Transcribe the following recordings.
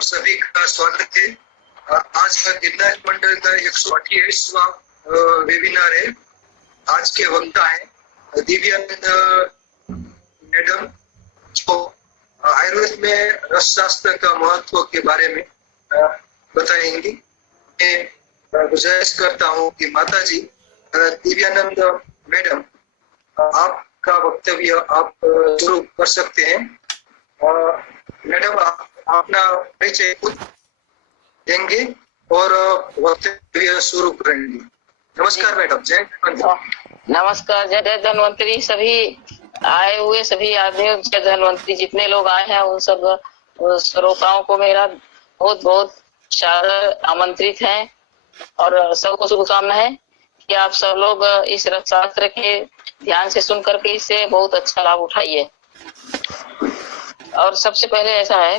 आप सभी का स्वागत है। आज का गिरनार मंडल का 128वां वेबिनार है। आज के वक्ता है दिव्यानंद मैडम, जो आयुर्वेद में रस शास्त्र का महत्व के बारे में बताएंगी। मैं गुजारिश करता हूँ कि माता जी दिव्यानंद मैडम, आपका वक्तव्य आप शुरू कर सकते हैं। मैडम, अपना परिचय खुद देंगे और वक्तव्य शुरू करेंगे। नमस्कार मैडम। जय धन्वंतरी। नमस्कार। जय धन्वंतरी। सभी आए हुए सभी आदमियों, जय धन्वंतरी। जितने लोग आए हैं उन सब श्रोताओं को मेरा बहुत बहुत सादर आमंत्रित है और सबको शुभकामना है कि आप सब लोग इस शास्त्र के ध्यान से सुन करके इससे बहुत अच्छा लाभ उठाइए। और सबसे पहले ऐसा है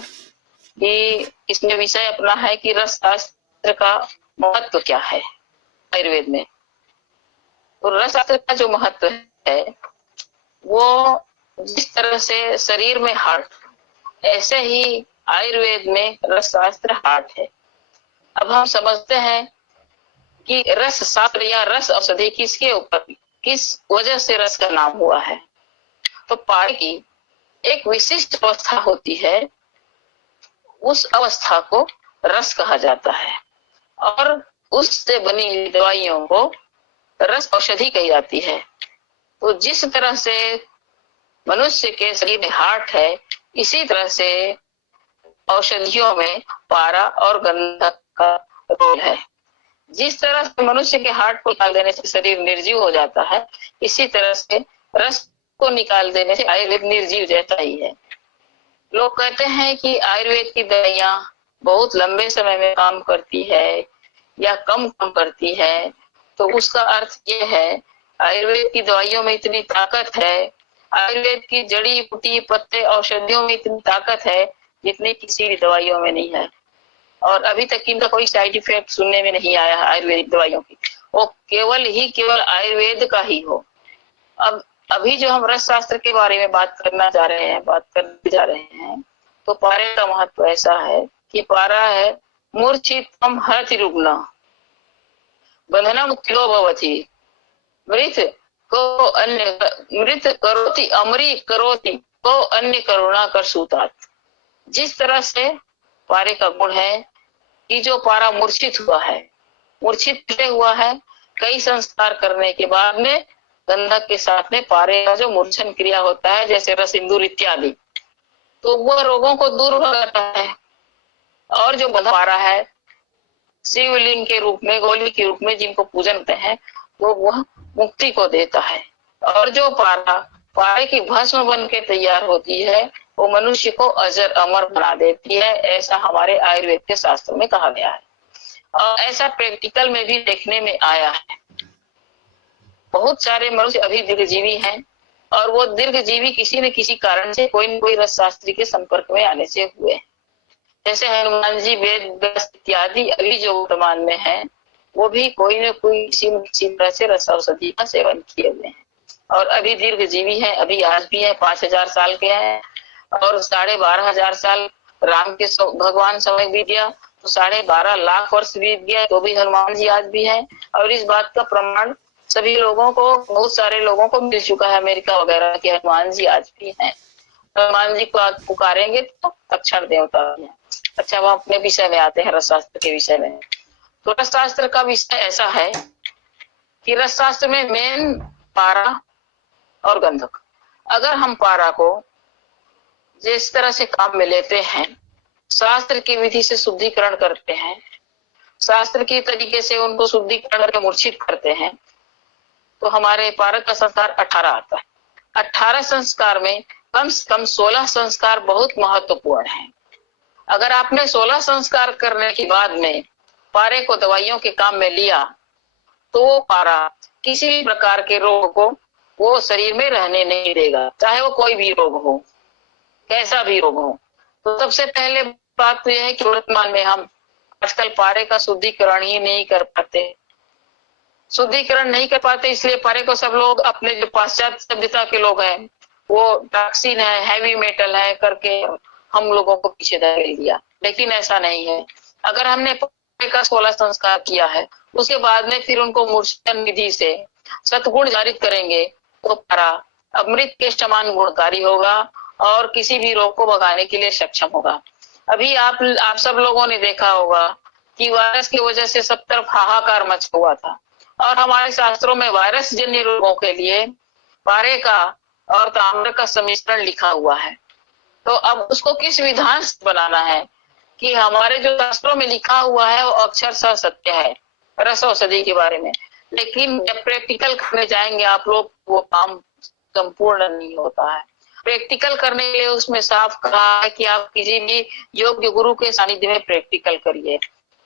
कि इसमें विषय अपना है कि रस शास्त्र का महत्व क्या है आयुर्वेद में। तो रस शास्त्र का जो महत्व है वो जिस तरह से शरीर में हार्ट, ऐसे ही आयुर्वेद में रस शास्त्र हार्ट है। अब हम समझते हैं कि रस शास्त्र या रस औषधि किसके ऊपर, किस वजह से रस का नाम हुआ है। तो पानी की एक विशिष्ट अवस्था होती है, उस अवस्था को रस कहा जाता है और उससे बनी दवाइयों को रस औषधि कही जाती है। तो जिस तरह से मनुष्य के शरीर में हार्ट है, इसी तरह से औषधियों में पारा और गंधक का रोल है। जिस तरह से मनुष्य के हार्ट को निकाल देने से शरीर निर्जीव हो जाता है, इसी तरह से रस को निकाल देने से आयुर्वेद निर्जीव जैसा ही है। लोग कहते हैं कि आयुर्वेद की दवाइयां बहुत लंबे समय में काम करती है या कम करती है, तो उसका अर्थ ये है आयुर्वेद की दवाइयों में इतनी ताकत है, आयुर्वेद की जड़ी बूटी पत्ते औषधियों में इतनी ताकत है जितनी किसी भी दवाइयों में नहीं है। और अभी तक इनका कोई साइड इफेक्ट सुनने में नहीं आया है आयुर्वेदिक दवाइयों की, वो केवल आयुर्वेद का ही हो। अब अभी जो हम रस शास्त्र के बारे में बात करने जा रहे हैं, तो पारे का महत्व ऐसा है कि पारा है मूर्छितम हरति रुग्ण बंधनम तिलो भवति मृत करोति अमरी करोति को अन्य करुणा कर सूतात। जिस तरह से पारे का गुण है कि जो पारा मूर्छित हुआ है, कई संस्कार करने के बाद में गंधक के साथ में पारे का जो मूर्छन क्रिया होता है, जैसे रस सिंदूर इत्यादि, तो वह रोगों को दूर भगाता है। और जो बंधा पारा है शिवलिंग के रूप में, गोली के रूप में जिनको पूजन करते हैं, तो वह मुक्ति को देता है। और जो पारे की भस्म बन के तैयार होती है, वो मनुष्य को अजर अमर बना देती है, ऐसा हमारे आयुर्वेद के शास्त्रों में कहा गया है। और ऐसा प्रैक्टिकल में भी देखने में आया है। बहुत सारे मनुष्य अभी दीर्घजीवी हैं और वो दीर्घजीवी किसी न किसी कारण से कोई न कोई रस शास्त्री के संपर्क में आने से हुए। जैसे हनुमान जी, वेद इत्यादि अभी जो वर्तमान में है, वो भी कोई न कोई किसी तरह से रस औषधि का सेवन किए हुए हैं और अभी दीर्घजीवी हैं। अभी आज भी है, 5000 साल के हैं और 12,500 साल राम के भगवान समय बीत गया, तो 12.5 लाख वर्ष बीत गया, तो भी हनुमान जी आज भी हैं। और इस बात का प्रमाण सभी लोगों को, बहुत सारे लोगों को मिल चुका है अमेरिका वगैरह के, हनुमान जी आज भी हैं। हनुमान जी को आज पुकारेंगे तो अक्षर देवता है। अच्छा, वो अपने विषय में आते हैं, रसशास्त्र के विषय में। तो रसशास्त्र का विषय ऐसा है कि रसशास्त्र में मेन पारा और गंधक। अगर हम पारा को जिस तरह से काम में लेते हैं, शास्त्र की विधि से शुद्धिकरण करते हैं, शास्त्र की तरीके से उनको शुद्धिकरण करके मूर्छित करते हैं, तो हमारे पारक का संस्कार 18 आता है। 18 संस्कार में कम से कम 16 संस्कार बहुत महत्वपूर्ण हैं। अगर आपने 16 संस्कार करने के बाद में पारे को दवाइयों के काम में लिया, तो वो पारा किसी भी प्रकार के रोग को वो शरीर में रहने नहीं देगा, चाहे वो कोई भी रोग हो, कैसा भी रोग हो। तो सबसे पहले बात तो यह है कि वर्तमान में हम आजकल पारे का शुद्धिकरण ही नहीं कर पाते। शुद्धिकरण नहीं कर पाते इसलिए पारे को सब लोग अपने जो पाश्चात्य सभ्यता के लोग हैं, वो टॉक्सिन है, हैवी मेटल है करके हम लोगों को पीछे धकेल दिया, लेकिन ऐसा नहीं है। अगर हमने पारे का 16 संस्कार किया है, उसके बाद में फिर उनको मूर्छन निधि से सतगुण जारित करेंगे तो पारा अमृत के समान गुणकारी होगा और किसी भी रोग को भगाने के लिए सक्षम होगा। अभी आप सब लोगों ने देखा होगा कि वायरस की वजह से सब तरफ हाहाकार मच हुआ था, और हमारे शास्त्रों में वायरस जन्य रोगों के लिए पारे का और ताम्र का सम्मिश्रण लिखा हुआ है। तो अब उसको किस विधान से बनाना है कि हमारे जो शास्त्रों में लिखा हुआ है वो अक्षरशः सत्य है रस औषधि के बारे में, लेकिन जब प्रैक्टिकल करने जाएंगे आप लोग, वो काम संपूर्ण नहीं होता है। प्रैक्टिकल करने के लिए उसमें साफ कहा है कि आप किसी भी योग्य गुरु के सानिध्य में प्रैक्टिकल करिए।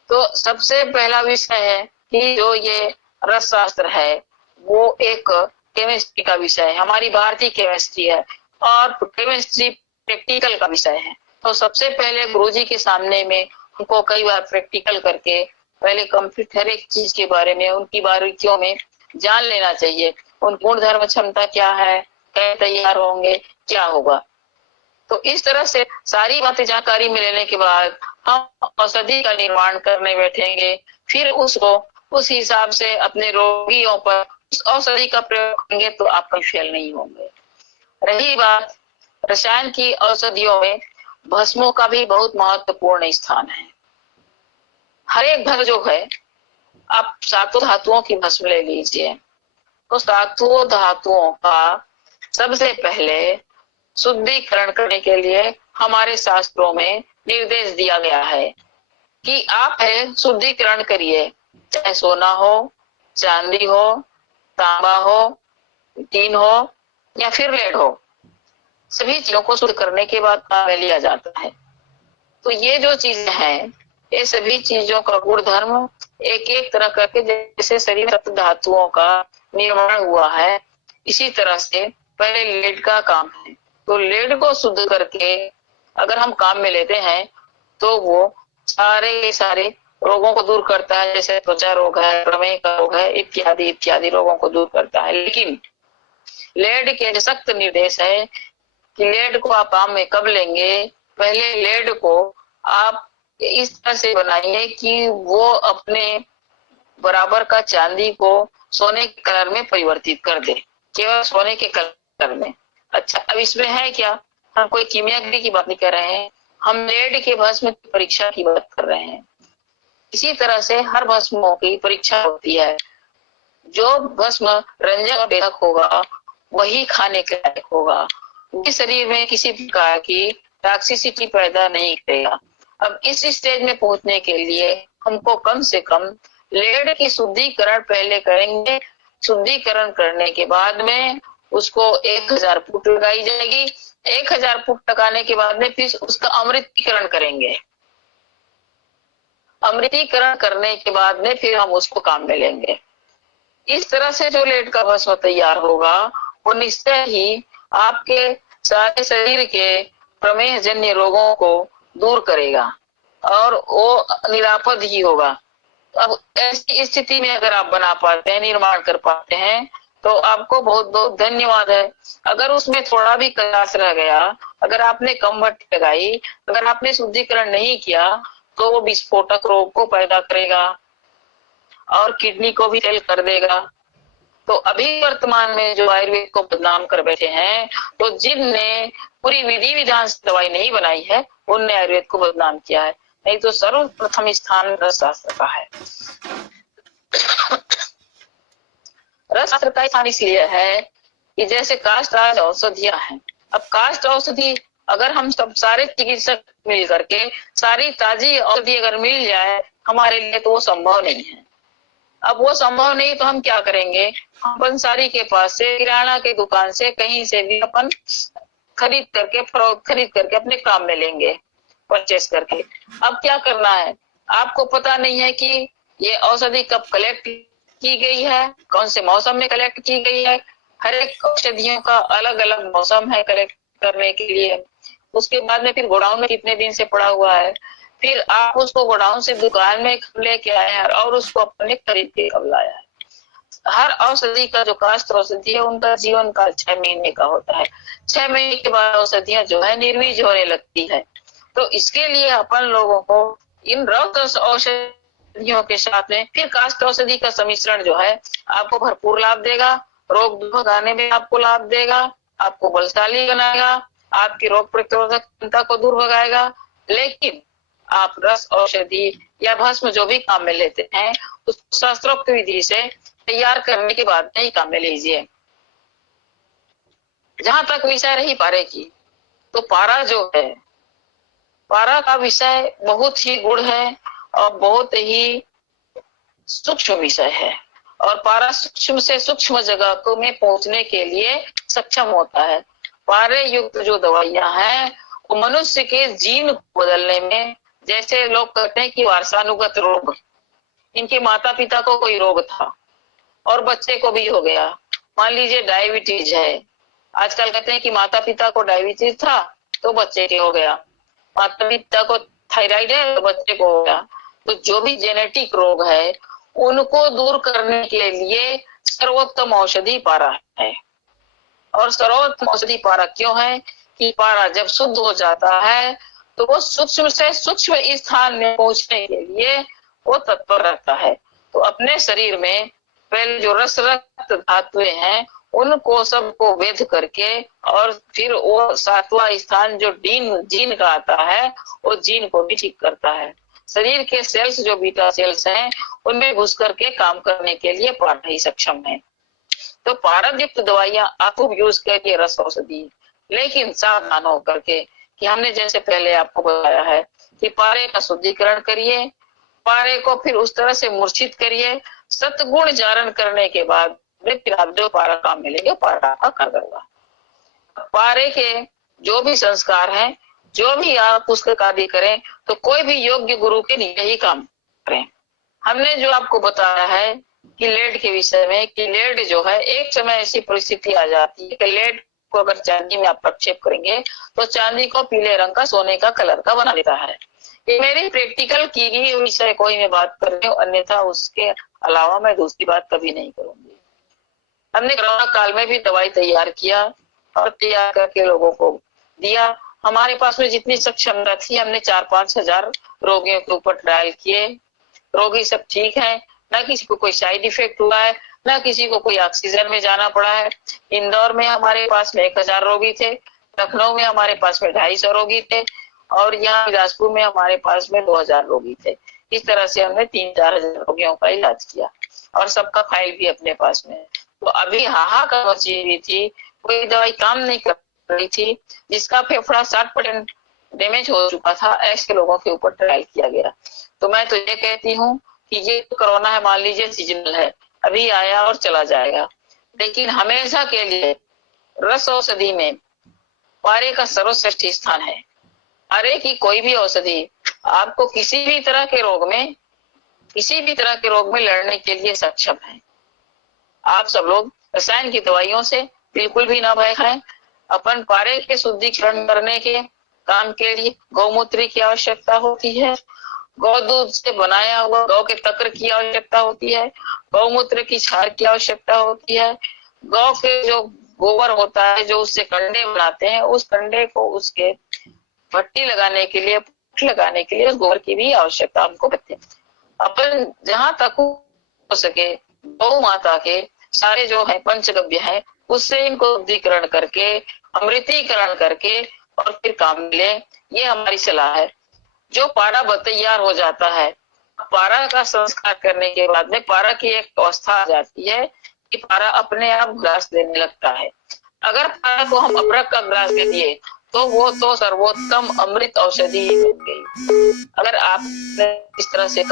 तो सबसे पहला विषय है कि जो ये रस शास्त्र है वो एक केमिस्ट्री का विषय है, हमारी भारतीय केमिस्ट्री है, और केमिस्ट्री प्रैक्टिकल का विषय है। तो सबसे पहले गुरुजी के सामने में उनको कई बार प्रैक्टिकल करके पहले कंप्लीट हर एक चीज के बारे में, उनकी बारीकियों में जान लेना चाहिए। उन गुण धर्म क्षमता क्या है, कैसे तैयार होंगे, क्या होगा। तो इस तरह से सारी बातें जानकारी में लेने के बाद हम औषधि का निर्माण करने बैठेंगे, फिर उसको उस हिसाब से अपने रोगियों पर उस औषधि का प्रयोग करेंगे तो आप कहीं फेल नहीं होंगे। रही बात रसायन की औषधियों में, भस्मों का भी बहुत महत्वपूर्ण स्थान है। हर एक भस्म जो है, आप सातों धातुओं की भस्म ले लीजिए, तो सातों धातुओं का सबसे पहले शुद्धिकरण करने के लिए हमारे शास्त्रों में निर्देश दिया गया है कि आप है शुद्धिकरण करिए, चाहे सोना हो, चांदी हो, तांबा हो, टीन हो या फिर लेड हो, सभी चीजों को शुद्ध करने के बाद काम में लिया जाता है। तो ये जो चीजें हैं, ये सभी चीजों का गुण धर्म एक एक तरह करके, जैसे शरीर में धातुओं का निर्माण हुआ है, इसी तरह से पहले लेड का काम है। तो लेड को शुद्ध करके अगर हम काम में लेते हैं तो वो सारे रोगों को दूर करता है, जैसे त्वचा रोग है, प्रमेह का रोग है, इत्यादि इत्यादि रोगों को दूर करता है। लेकिन लेड के सख्त निर्देश है कि लेड को आप काम में कब लेंगे, पहले लेड को आप इस तरह से बनाइए कि वो अपने बराबर का चांदी को सोने के कलर में परिवर्तित कर दे, केवल सोने के कलर में। अच्छा, अब इसमें है क्या, हम कोई कीमियागिरी की बात नहीं कर रहे हैं, हम लेड के भस्म की परीक्षा की बात कर रहे हैं। इसी तरह से हर भस्मों की परीक्षा होती है। जो भस्म रंजक और बेधक होगा वही खाने के लायक होगा, वो शरीर में किसी प्रकार की टॉक्सिसिटी पैदा नहीं करेगा। अब इस स्टेज में पहुंचने के लिए हमको कम से कम लेड की शुद्धिकरण पहले करेंगे। शुद्धिकरण करने के बाद में उसको 1000 फुट लगाई जाएगी। 1000 फुट लगाने के बाद में फिर उसका अमृतीकरण करेंगे। अमृतीकरण करने के बाद में फिर हम उसको काम में लेंगे। इस तरह से जो लेड का भस्म तैयार होगा वो निश्चय ही आपके सारे शरीर के प्रमेह जन्य रोगों को दूर करेगा और वो निरापद ही होगा। अब ऐसी स्थिति में अगर आप बना पाते हैं, निर्माण कर पाते हैं, तो आपको बहुत बहुत धन्यवाद है। अगर उसमें थोड़ा भी कयास रह गया, अगर आपने कम भट्टी लगाई, अगर आपने शुद्धिकरण नहीं किया, तो वो विस्फोटक रोग को पैदा करेगा और किडनी को भी फेल कर देगा। तो अभी वर्तमान में जो आयुर्वेद को बदनाम कर बैठे हैं, तो जिनने पूरी विधि विधान से दवाई नहीं बनाई है उनने आयुर्वेद को बदनाम किया है। नहीं तो सर्वप्रथम स्थान रस शास्त्र का है। रस शास्त्र का स्थान इसलिए है कि जैसे काष्ठ राज औषधियां हैं। अब काष्ठ औषधि अगर हम सब सारे चिकित्सक मिल करके सारी ताजी औषधि अगर मिल जाए हमारे लिए, तो वो संभव नहीं है। अब वो संभव नहीं तो हम क्या करेंगे, हम पंसारी के पास से, किराना के दुकान से, कहीं से भी अपन खरीद करके अपने काम में लेंगे, परचेस करके। अब क्या करना है, आपको पता नहीं है कि ये औषधि कब कलेक्ट की गई है, कौन से मौसम में कलेक्ट की गई है। हर एक औषधियों का अलग अलग मौसम है कलेक्ट करने के लिए। उसके बाद में फिर गोडाउन में कितने दिन से पड़ा हुआ है, फिर आप उसको गोडाउन से दुकान में लेके आए हैं और उसको अपने खरीद के कब लाया है। हर औषधि का जो कास्ट औषधि है उनका जीवन काल 6 महीने का होता है। 6 महीने के बाद औषधियां जो है निर्वीज होने लगती है। तो इसके लिए अपन लोगों को इन रक्त औषधियों के साथ में फिर कास्ट औषधि का सम्मिश्रण जो है आपको भरपूर लाभ देगा, रोग भगाने में आपको लाभ देगा, आपको बलशाली बनाएगा, आपकी रोग प्रतिरोधक क्षमता को दूर भगाएगा। लेकिन आप रस औषधि या भस्म जो भी काम में लेते हैं उस शास्त्रोक्त विधि से तैयार करने के बाद में ही काम में लीजिए। जहां तक विषय रही पारे की, तो पारा जो है, पारा का विषय बहुत ही गुण है और बहुत ही सूक्ष्म विषय है। और पारा सूक्ष्म से सूक्ष्म जगह को में पहुंचने के लिए सक्षम होता है। पारे युक्त जो दवाइयां हैं वो मनुष्य के जीन को बदलने में, जैसे लोग कहते हैं कि वारसानुगत रोग, इनके माता पिता को कोई रोग था और बच्चे को भी हो गया। मान लीजिए डायबिटीज है, आजकल कहते हैं कि माता पिता को डायबिटीज था तो बच्चे के हो गया, माता पिता को थायराइड है तो बच्चे को हो गया। तो जो भी जेनेटिक रोग है उनको दूर करने के लिए सर्वोत्तम औषधि पारा है। और सर्वोत्तम औषधि पारा क्यों है कि पारा जब शुद्ध हो जाता है तो वो सूक्ष्म से सूक्ष्म स्थान में पहुंचने के लिए वो तत्पर रहता है। तो अपने शरीर में पहले जो रस रक्त धातुएं हैं उनको सबको वेध करके और फिर वो 7वां स्थान जो जीन का आता है वो जीन को भी ठीक करता है। शरीर के सेल्स जो बीटा सेल्स हैं उनमें घुस करके काम करने के लिए पारा ही सक्षम है। तो पारद युक्त दवाइयां आप यूज करिए रस औषधि, लेकिन सावधान होकर के कि हमने जैसे पहले आपको बताया है कि पारे का शुद्धिकरण करिए, पारे को फिर उस तरह से मूर्छित करिए, सतगुण जारण करने के बाद फिर आप जो पारा काम मिलेंगे पारा का कर होगा। पारे के जो भी संस्कार हैं, जो भी आप पुस्तक आदि करें तो कोई भी योग्य गुरु के नीचे ही काम करें। हमने जो आपको बताया है कि लेड के विषय में, कि लेड जो है एक समय ऐसी परिस्थिति आ जाती है कि लेड को अगर चांदी में आप प्रक्षेप करेंगे तो चांदी को पीले रंग का सोने का कलर का बना देता है। ये मेरी प्रैक्टिकल की गई विषय कोई मैं बात कर रही हूँ, अन्यथा उसके अलावा मैं दूसरी बात कभी नहीं करूंगी। हमने कोरोना काल में भी दवाई तैयार किया और तैयार करके लोगों को दिया। हमारे पास में जितनी क्षमता थी हमने 4-5 हजार रोगियों के ऊपर ट्रायल किए। रोगी सब ठीक है, ना किसी को कोई साइड इफेक्ट हुआ है, ना किसी को कोई ऑक्सीजन में जाना पड़ा है। इंदौर में हमारे पास में 1000 रोगी थे, लखनऊ में हमारे पास में 250 रोगी थे और यहाँ बिलासपुर में हमारे पास में 2000 रोगी थे। इस तरह से हमने 3-4 हजार रोगियों का इलाज किया और सबका फाइल भी अपने पास में। तो अभी हाहाकार मची हुई थी, कोई दवाई काम नहीं कर रही थी, जिसका फेफड़ा 60% डैमेज हो चुका था, ऐसे लोगों के ऊपर ट्रायल किया गया। तो मैं तो ये कहती हूँ कि ये कोरोना है, मान लीजिए सीजनल है, अभी आया और चला जाएगा, लेकिन हमेशा के लिए रस औषधि में पारे का सर्वश्रेष्ठ स्थान है। पारे की कोई भी औषधि आपको किसी भी तरह के रोग में लड़ने के लिए सक्षम है। आप सब लोग रसायन की दवाइयों से बिल्कुल भी ना भय खाएं। अपन पारे के शुद्धिकरण करने के काम के लिए गौमूत्र की आवश्यकता होती है, गौ दूध से बनाया हुआ गौ के तक्र की आवश्यकता होती है, गौमूत्र की छार की आवश्यकता होती है, गौ के जो गोबर होता है जो उससे कंडे बनाते हैं उस कंडे को उसके भट्टी लगाने के लिए उस गोबर की भी आवश्यकता हमको पड़ती है। अपन जहां तक हो सके गौ माता के सारे जो है पंचगव्य है उससे इनको शुद्धिकरण करके अमृतीकरण करके और फिर काम मिले, ये हमारी सलाह है। जो पारा तैयार हो जाता है, पारा का संस्कार करने के बाद में पारा की एक अवस्था आ जाती है कि पारा अपने आप ग्रास देने लगता है। अगर पारा को हम अमृत का ग्रास दे दिए तो वो तो सर्वोत्तम अमृत औषधि ही बन गई। अगर आपने इस तरह से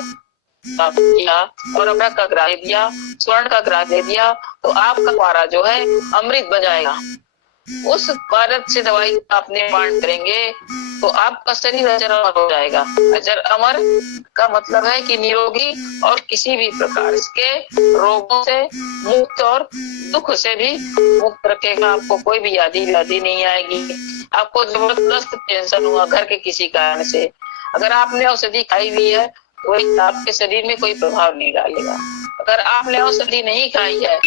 किया और अमृत का ग्रास दे दिया, स्वर्ण का ग्रास दे दिया, तो आपका पारा जो है अमृत बन जाएगा। उस पारद से दवाई आपने पान करेंगे तो आपका शरीर अजर अमर हो जाएगा। अजर अमर का मतलब है कि निरोगी और किसी भी प्रकार के रोगों से मुक्त और दुख से भी मुक्त रखेगा। आपको कोई भी व्याधि नहीं आएगी। आपको जबरदस्त टेंशन हुआ घर के किसी कारण से, अगर आपने औषधि खाई हुई है तो आपके शरीर में कोई प्रभाव नहीं डालेगा। अगर आपने औषधि नहीं खाई है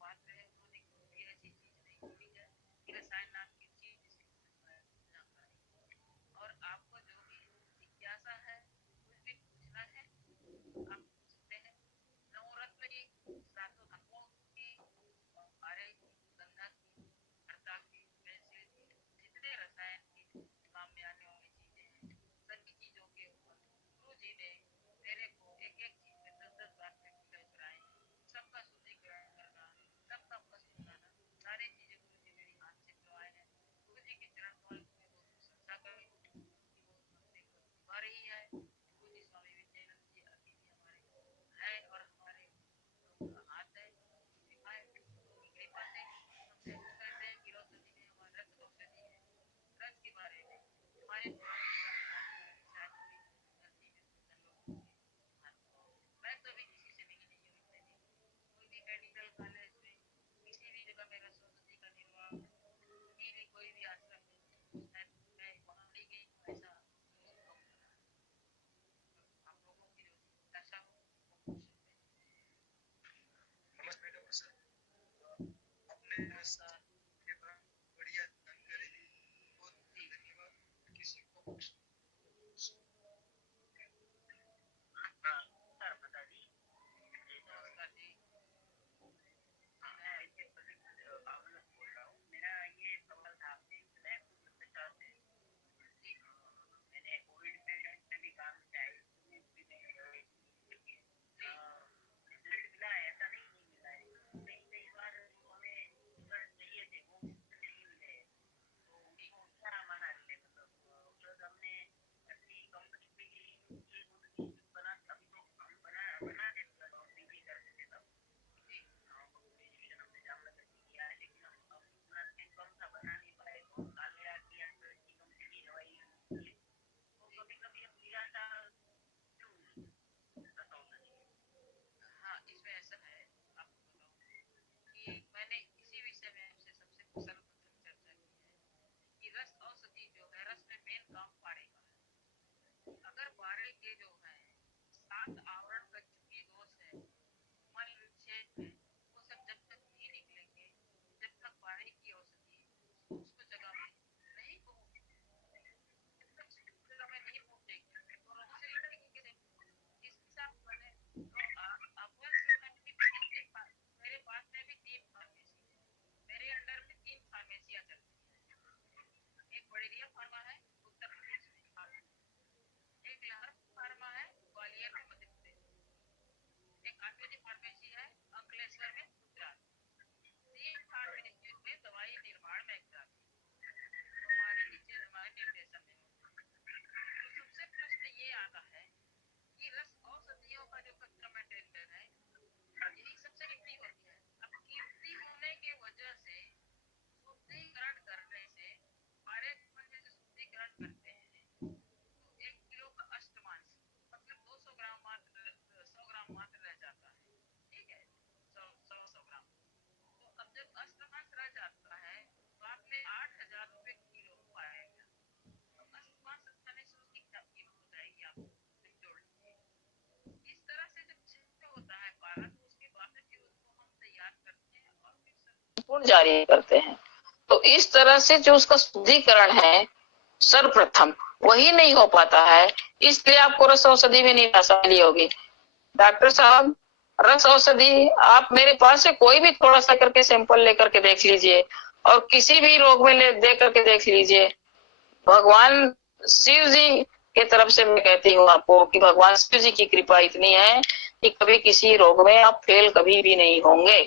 बात है उन्होंने कोई ऐसी चीज नहीं छोड़ी है कि रसायन नाम की चीज जानकारी। और आपको जो भी जिज्ञासा है कुछ भी पूछना है आप पूछ सकते हैं। नवरत्न की सातों धातुओं की हमारे गंगा की हरता की पेंसिल की जितने रसायन की काम में आने वाली चीजें हैं सभी चीजों के ऊपर गुरु जी ने मेरे को एक एक चीज में 10-10 बार प्रैक्टिकल कराए। सबका शुद्धिकरण करना, सबका फर्स्ट बनाना, सारी चीजें गुरु जी मेरी हाथ से करवाए हैं। गुरु जी के चरण कमल में बहुत प्रशंसा करें कि वो अपने को निभा रही है। गुरु जी स्वामी विजयानंद जी अभी भी हमारे है और हमारे हाथ है निभाए उनकी कृपा से हम ऐसा कहते हैं कि औषधि में हमारा रस औषधि है। रस के बारे में हमारे मैं कभी किसी से नहीं हुई थी कोई भी मेडिकल कॉलेज में किसी भी जगह में रस औषधि का निर्वाह मेरी कोई भी आश्रम में मैं वहाँ नहीं गई ऐसा आप लोगों की जो दशा हो वो पूछ सकते हैं। नमस्ते डॉक्टर साहब, आपने सर के बाद बढ़िया जानकारी दी, बहुत धन्यवाद। किसी को सर बता दी नमस्कार जी। मैं इसके पावलक बोल रहा हूँ। मेरा ये सवाल था आपसे मैं खुद प्रोफेसर से मैंने कोविड पेशेंट में भी काम किया है रिजल्ट मिला है ऐसा नहीं मिला है कई कई बार जो हमें रिजल्ट चाहिए थे वो नहीं मिले तो उनको क्या माना है मतलब हमने अपनी कंपनी पे ये बना अभी तो हम बना देते और पीजी करते थे तब हमने जामनगर में किया है लेकिन हम अब इतना कम सा बना नहीं पाए तो कालेरा की अंदर की कंपनी की दवाई तो कभी कभी हम निराशा क्यों हाँ इसमें ऐसा है आपको बताऊं कि मैंने इसी विषय में आपसे सबसे सर्वप्रथम चर्चा की है कि रस औषधि जो है रस में मेन काम पारे का है। अगर पारे के जो है 7 आवरण का चूंकि दोष है मन विक्षेप है वो सब जब तक नहीं निकलेंगे जब तक पारे की औषधि उसको जगह में नहीं पहुंचेगी जब तक जगह में नहीं पहुंचेगी तो रोग से लड़ेगी कैसे। इस हिसाब से तो अपन जो है मेरे पास में भी 3 फार्मेसी है मेरे अंडर में 3 फार्मेसियां चलती है। एक बड़ेरिया फार्मा है उत्तर प्रदेश में, एक लहर फार्मा है ग्वालियर में मध्य प्रदेश, एक आयुर्वेदिक फार्मेसी है अंकलेश्वर में गुजरात। 3 फार्मेसियों में दवाई निर्माण में हमारे नीचे हमारे निर्देशन में तो सबसे प्रश्न ये आता है कि रस औषधियों का जो कस्टमर टेंडर है यही सबसे कीमती होती है। अब कीमती होने की वजह से शुद्धिकरण करने से हमारे में जो शुद्धिकरण करते हैं तो 1 किलो का अष्टमांश मतलब 200 ग्राम मात्र 100 ग्राम मात्र रह जाता है। ठीक है 100 ग्राम तो अब जब अष्टमांश रह जाता है तो आपने 8,000 रुपए किलो आएगा तो अष्टमांश रखने से उसकी क्या कीमत हो जाएगी आप जोड़ लीजिए। इस तरह से जब छिद्र होता है पारा तो उसके बाद फिर उसको हम तैयार करते हैं और फिर संपूर्ण जारी करते हैं। तो इस तरह से जो उसका शुद्धिकरण है सर्वप्रथम वही नहीं हो पाता है इसलिए आपको रस औषधि में निराशा मिली होगी। डॉक्टर साहब रस औषधि आप मेरे पास से कोई भी थोड़ा सा करके सैंपल लेकर के देख लीजिए और किसी भी रोग में दे करके देख लीजिए। भगवान शिव जी के तरफ से मैं कहती हूँ आपको कि भगवान शिव जी की कृपा इतनी है कि कभी किसी रोग में आप फेल कभी भी नहीं होंगे।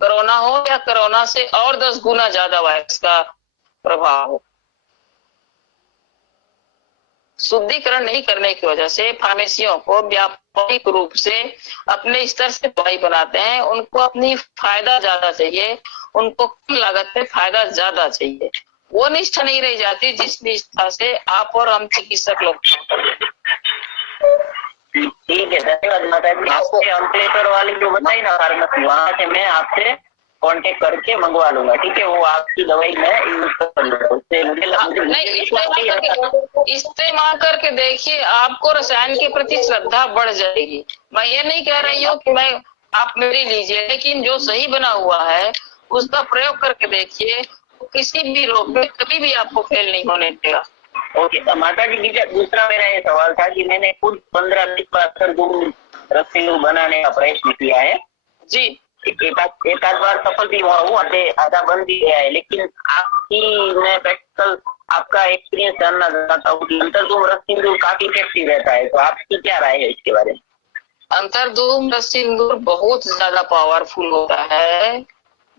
कोरोना हो या कोरोना से और 10 गुना ज्यादा वायरस का प्रभाव हो। शुद्धिकरण नहीं करने की वजह से फार्मेसियों को व्यापक रूप से अपने स्तर से दवाई बनाते हैं। उनको अपनी फायदा ज्यादा चाहिए, उनको कम लागत में फायदा ज्यादा चाहिए। वो निष्ठा नहीं रह जाती जिस निष्ठा से आप और हम चिकित्सक लोग। ठीक है धन्यवाद माता जी। आपसे अंकलेश्वर वाली जो बताई ना फार्मेसी वहाँ से मैं आपसे कांटेक्ट करके मंगवा लूंगा। ठीक है वो आपकी दवाई मैं यूज कर लूंगा उससे इस्तेमाल करके देखिए आपको रसायन के प्रति श्रद्धा बढ़ जाएगी। मैं ये नहीं कह रही हूँ कि मैं आप मेरी लीजिए, लेकिन जो सही बना हुआ है उसका प्रयोग करके देखिए, किसी भी रोग में कभी भी आपको फेल नहीं होने देगा। ओके, तो माता जी दूसरा मेरा ये सवाल था कि मैंने खुद 15-20 बार सरगुण रस्सी बनाने का प्रयत्न किया है जी। एक आध बार सफल भी हुआ हूँ, आधा बन भी गया है, लेकिन आपकी मैं प्रैक्टिकल आपका एक्सपीरियंस जानना चाहता हूँ कि अंतरधूम रस्सी काफी इफेक्टिव रहता है, तो आपकी क्या राय है इसके बारे में? अंतरधूम रस्सी बहुत ज्यादा पावरफुल होता है,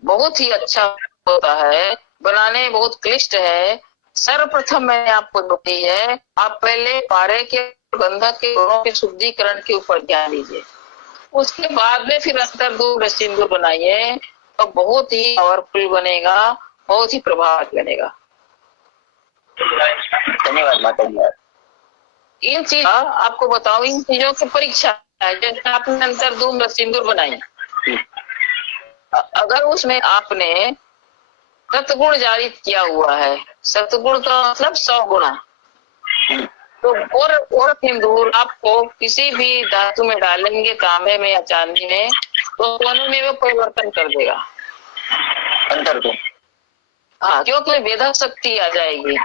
बहुत ही अच्छा होता है, बनाने बहुत क्लिष्ट है। सर्वप्रथम मैंने आपको बताई है, आप पहले पारे के बंधक के गुणों के शुद्धिकरण के ऊपर ध्यान दीजिए, उसके बाद में फिर अंतरधूम रस्सी बनाइए, तो बहुत ही पावरफुल बनेगा, बहुत ही प्रभावी बनेगा। धन्यवाद माता जी। इन चीज आपको बताऊं, इन चीजों की परीक्षा है। जैसे आपने अंतरधूम रस्सी बनाई, अगर उसमें आपने सतगुण जारी किया हुआ है, सतगुण का मतलब 100 गुणा, तो और सिंदूर आपको किसी भी धातु में डालेंगे, तांबे में या चांदी में, तो सोने में वो परिवर्तन कर देगा अंतरधूम। हाँ, क्योंकि वेदक शक्ति आ जाएगी,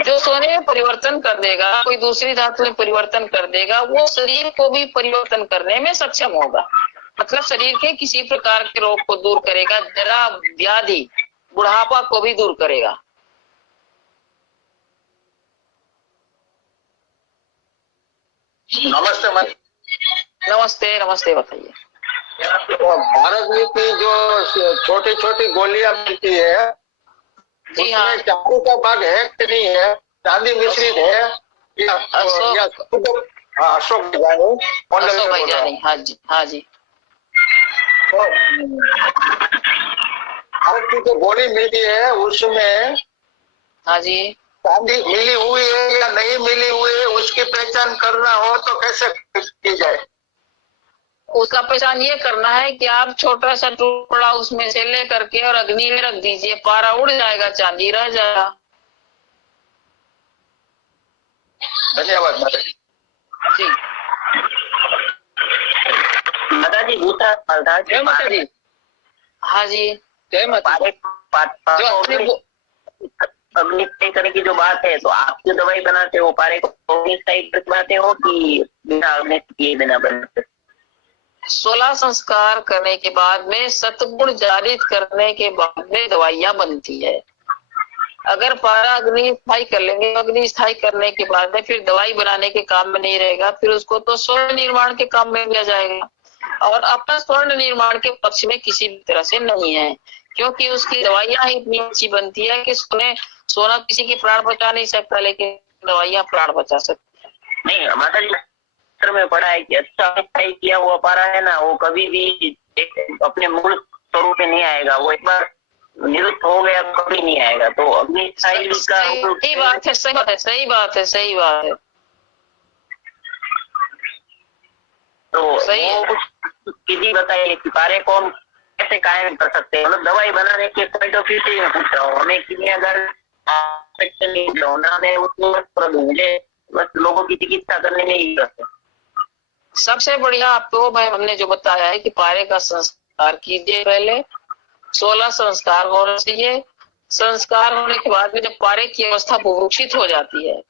जो सोने में परिवर्तन कर देगा, कोई दूसरी धातु में परिवर्तन कर देगा, वो शरीर को भी परिवर्तन करने में सक्षम होगा। मतलब शरीर के किसी प्रकार के रोग को दूर करेगा, जरा व्याधि बुढ़ापा को भी दूर करेगा। नमस्ते नमस्ते नमस्ते, बताइए। तो भारत में की जो छोटी छोटी गोलियां मिलती है, जी हाँ, उसमें चाकू का भाग है कि नहीं है, चांदी मिश्रित है या अशोक भाई जानी, हाँ जी हाँ जी। तो भारत की जो गोली मिलती है उसमें हाँ जी, चांदी मिली हुई है या नहीं मिली हुई है, उसकी पहचान करना हो तो कैसे की जाए? उसका पहचान ये करना है कि आप छोटा सा टुकड़ा उसमें से ले करके और अग्नि में रख दीजिए, पारा उड़ जाएगा, चांदी रह जाएगा। धन्यवाद माता जी। जी माता जी दूसरा सवाल था, जय माता जी। हाँ जी, जय माता जी। अग्नि करने की जो बात है, तो आप जो दवाई बनाते हो पारे को बनाते हो कि बिना अग्नि किए बिना बनाते? 16 संस्कार करने के बाद में, सतगुण जारित करने के बाद में दवाइयां बनती है। अगर पारा अग्नि स्थायी कर लेंगे, अग्नि स्थायी करने के बाद में फिर दवाई बनाने के काम में नहीं रहेगा, फिर उसको तो स्वर्ण निर्माण के काम में लिया जाएगा, और अपना स्वर्ण निर्माण के पक्ष में किसी भी तरह से नहीं है, क्योंकि उसकी दवाइयां ही इतनी अच्छी बनती है कि सोना किसी के प्राण बचा नहीं सकता, लेकिन दवाइयां प्राण बचा सकती है। नहीं माता जी, में पढ़ा है कि अच्छा स्थायी किया हुआ पारा है ना, वो कभी भी अपने मूल स्वरूप में नहीं आएगा, वो एक बार निरुद्ध हो गया कभी नहीं आएगा। तो अग्नि स्थायी का सही बात है, सही बात है, सही बात है, सही बात है। तो सही है। विधि बताइए कि पारे को हम कैसे कायम कर सकते हैं, मतलब दवाई बनाने के पॉइंट ऑफ व्यू से मैं पूछ रहा हूँ। हमें कितनी अगर मुझे बस लोगों की चिकित्सा करने में ही करते। सबसे बढ़िया आपको हमने जो बताया है कि पारे का संस्कार कीजिए, पहले 16 संस्कार होना चाहिए। संस्कार होने के बाद में जब पारे की अवस्था बुभुक्षित हो जाती है,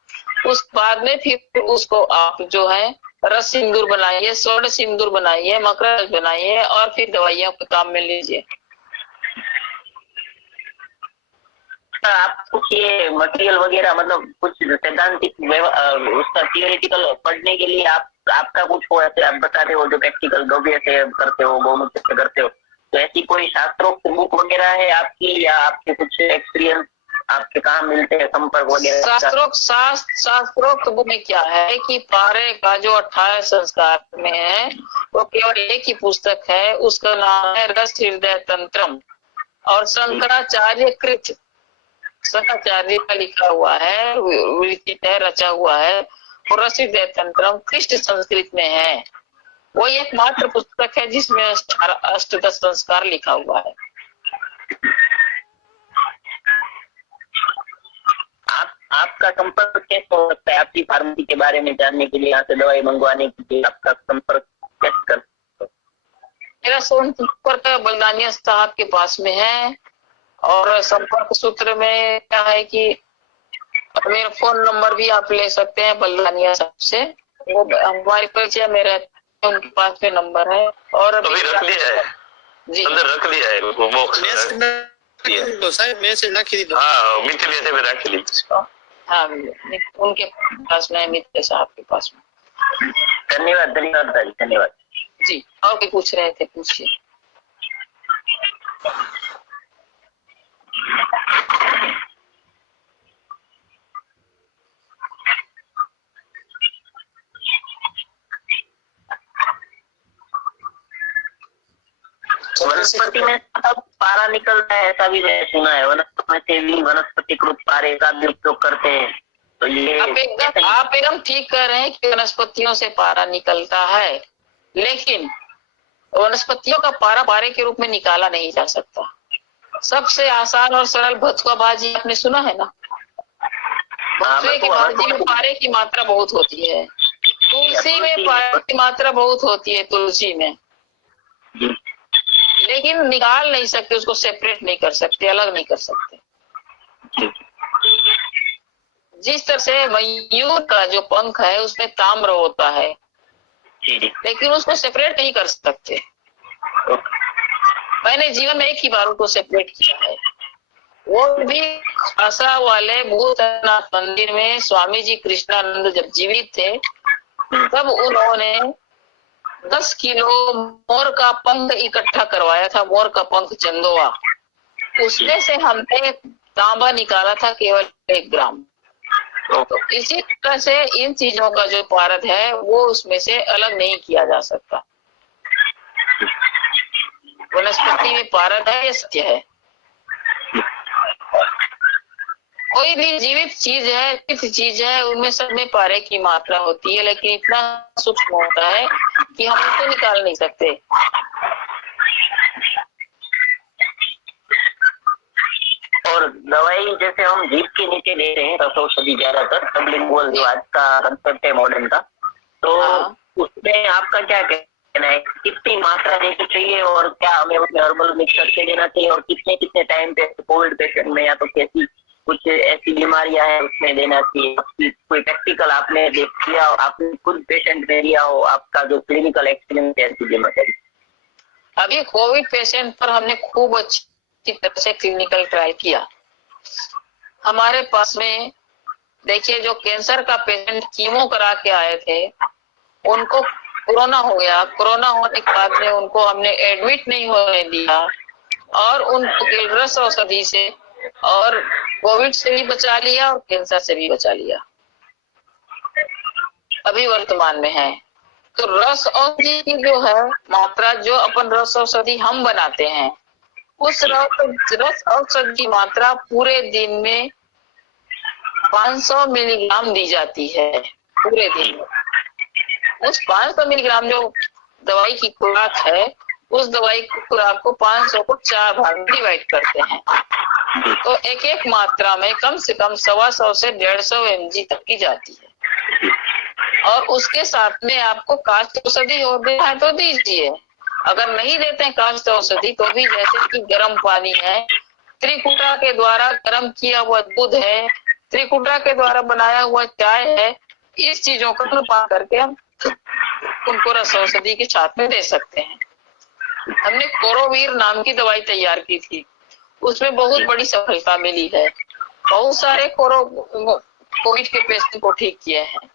उस बाद में फिर उसको आप जो है रस सिंदूर बनाइए, स्वर्ण सिंदूर बनाइए, मकर रस बनाइए, और फिर दवाइयों के काम में लीजिए। आप कुछ ये मटेरियल वगैरह, मतलब कुछ सैद्धांतिक उसका थियोरेटिकल पढ़ने के लिए आपका कुछ हो, ऐसे आप बताते हो जो प्रैक्टिकल द्रव्य से करते हो, गौमूत्र से करते हो, तो ऐसी कोई शास्त्रोक्त बुक वगैरह है आपकी, या आपके कुछ एक्सपीरियंस आपके कहाँ मिलते हैं, संपर्क वगैरह? शास्त्रोक्त बुक में क्या है कि पारे का जो 18 संस्कार में है, वो केवल एक ही पुस्तक है, उसका नाम है रस हृदय तंत्रम, और शंकराचार्य कृत शंकराचार्य का लिखा हुआ है, विरचित है, रचा हुआ है, और रस हृदय तंत्रम कृष्ण संस्कृत में है। वो एकमात्र पुस्तक है जिसमें अष्टदश संस्कार लिखा हुआ है। आपका संपर्क कैसे हो सकता है? आपकी फार्मेसी के बारे में जानने के लिए, यहाँ से दवाई मंगवाने के लिए आपका संपर्क कैसे कर सकते हो? मेरा संपर्क बलदानिया साहब के पास में है, और संपर्क सूत्र में क्या है कि मेरा फोन नंबर भी आप ले सकते हैं बलदानिया साहब से, वो हमारी परिचय में रहते हैं, उनके पास में नंबर है। और अभी रख दिया है जी अंदर रख दिया है वो बॉक्स तो साहब मैसेज नाखी दीधो। हाँ मित्र लेते हुए रख ली। हाँ उनके पास में, मित्र साहब के पास में। धन्यवाद धन्यवाद दादी, धन्यवाद जी। और भी पूछ रहे थे, पूछिए। वनस्पति में सब पारा निकलता है ऐसा भी मैंने सुना है, वनस्पति भी वनस्पति कृत पारे का भी उपयोग करते हैं, तो ये आप एकदम ठीक कह रहे हैं कि वनस्पतियों से पारा निकलता है, लेकिन वनस्पतियों का पारा पारे के रूप में निकाला नहीं जा सकता। सबसे आसान और सरल भथुआ भाजी आपने सुना है ना? भथुए की भाजी में पारे की मात्रा बहुत होती है, तुलसी में पारे की मात्रा बहुत होती है, तुलसी में, लेकिन निकाल नहीं सकते, उसको सेपरेट नहीं कर सकते, अलग नहीं कर सकते। जिस तरह से मयूर का जो पंख है उसमें ताम्र होता है, लेकिन उसको सेपरेट नहीं कर सकते। मैंने जीवन में एक ही बार उसको सेपरेट किया है, वो भी खासा वाले भूतनाथ मंदिर में स्वामी जी कृष्णानंद जब जीवित थे, तब उन्होंने 10 किलो मोर का पंख इकट्ठा करवाया था, मोर का पंख चंदोआ, उसमें से हमने तांबा निकाला था केवल 1 ग्राम। तो इसी तरह से इन चीजों का जो पारद है वो उसमें से अलग नहीं किया जा सकता। वनस्पति में पारद है, ये सत्य है। कोई भी जीवित चीज है, किसी चीज है, उनमें सब में पारे की मात्रा होती है, लेकिन इतना सूक्ष्म होता है कि हम उसको निकाल नहीं सकते। और दवाई जैसे हम जीभ के नीचे दे रहे हैं रसौषधि ज्यादातर, सबलिंगुअल जो आज का कंसेप्ट है मॉडर्न का, तो उसमें आपका क्या कहना है, कितनी मात्रा देनी चाहिए और क्या हमें उसमें हर्बल मिक्स करके देना चाहिए, और कितने कितने टाइम पे कोविड पेशेंट में या तो कैसी कुछ ऐसी बीमारियां हैं उसमें देना चाहिए? कोई प्रैक्टिकल आपने देख किया, आपने खुद पेशेंट में लिया हो, आपका जो क्लिनिकल एक्सपीरियंस है ऐसी बीमारी? अभी कोविड पेशेंट पर हमने खूब अच्छी तरह से क्लिनिकल ट्रायल किया। हमारे पास में देखिए, जो कैंसर का पेशेंट कीमो करा के आए थे, उनको कोरोना हो गया। कोरोना होने के बाद में उनको हमने एडमिट नहीं होने दिया, और उनको गिलरस औषधि से और कोविड से भी बचा लिया और कैंसर से भी बचा लिया। अभी वर्तमान में है तो रस औषधि की जो है मात्रा, जो अपन रस औषधि हम बनाते हैं, उस रस औषधि की मात्रा पूरे दिन में 500 मिलीग्राम दी जाती है पूरे दिन में। उस 500 मिलीग्राम जो दवाई की खुराक है, उस दवाई की खुराक को 500 को 4 भाग में डिवाइड करते हैं, तो एक एक मात्रा में कम से कम 125 से 150 mg तक की जाती है। और उसके साथ में आपको काष्ठ औषधि और देना है तो दीजिए, अगर नहीं देते हैं काष्ठ औषधि तो भी जैसे कि गर्म पानी है, त्रिकुटा के द्वारा गर्म किया हुआ दूध है, त्रिकुटा के द्वारा बनाया हुआ चाय है, इस चीजों का अनुपात करके हम उनको रस औषधि के साथ में दे सकते हैं। हमने कोरोवीर नाम की दवाई तैयार की थी, उसमें बहुत बड़ी सफलता मिली है, बहुत सारे कोविड के पेशेंट को ठीक किए हैं।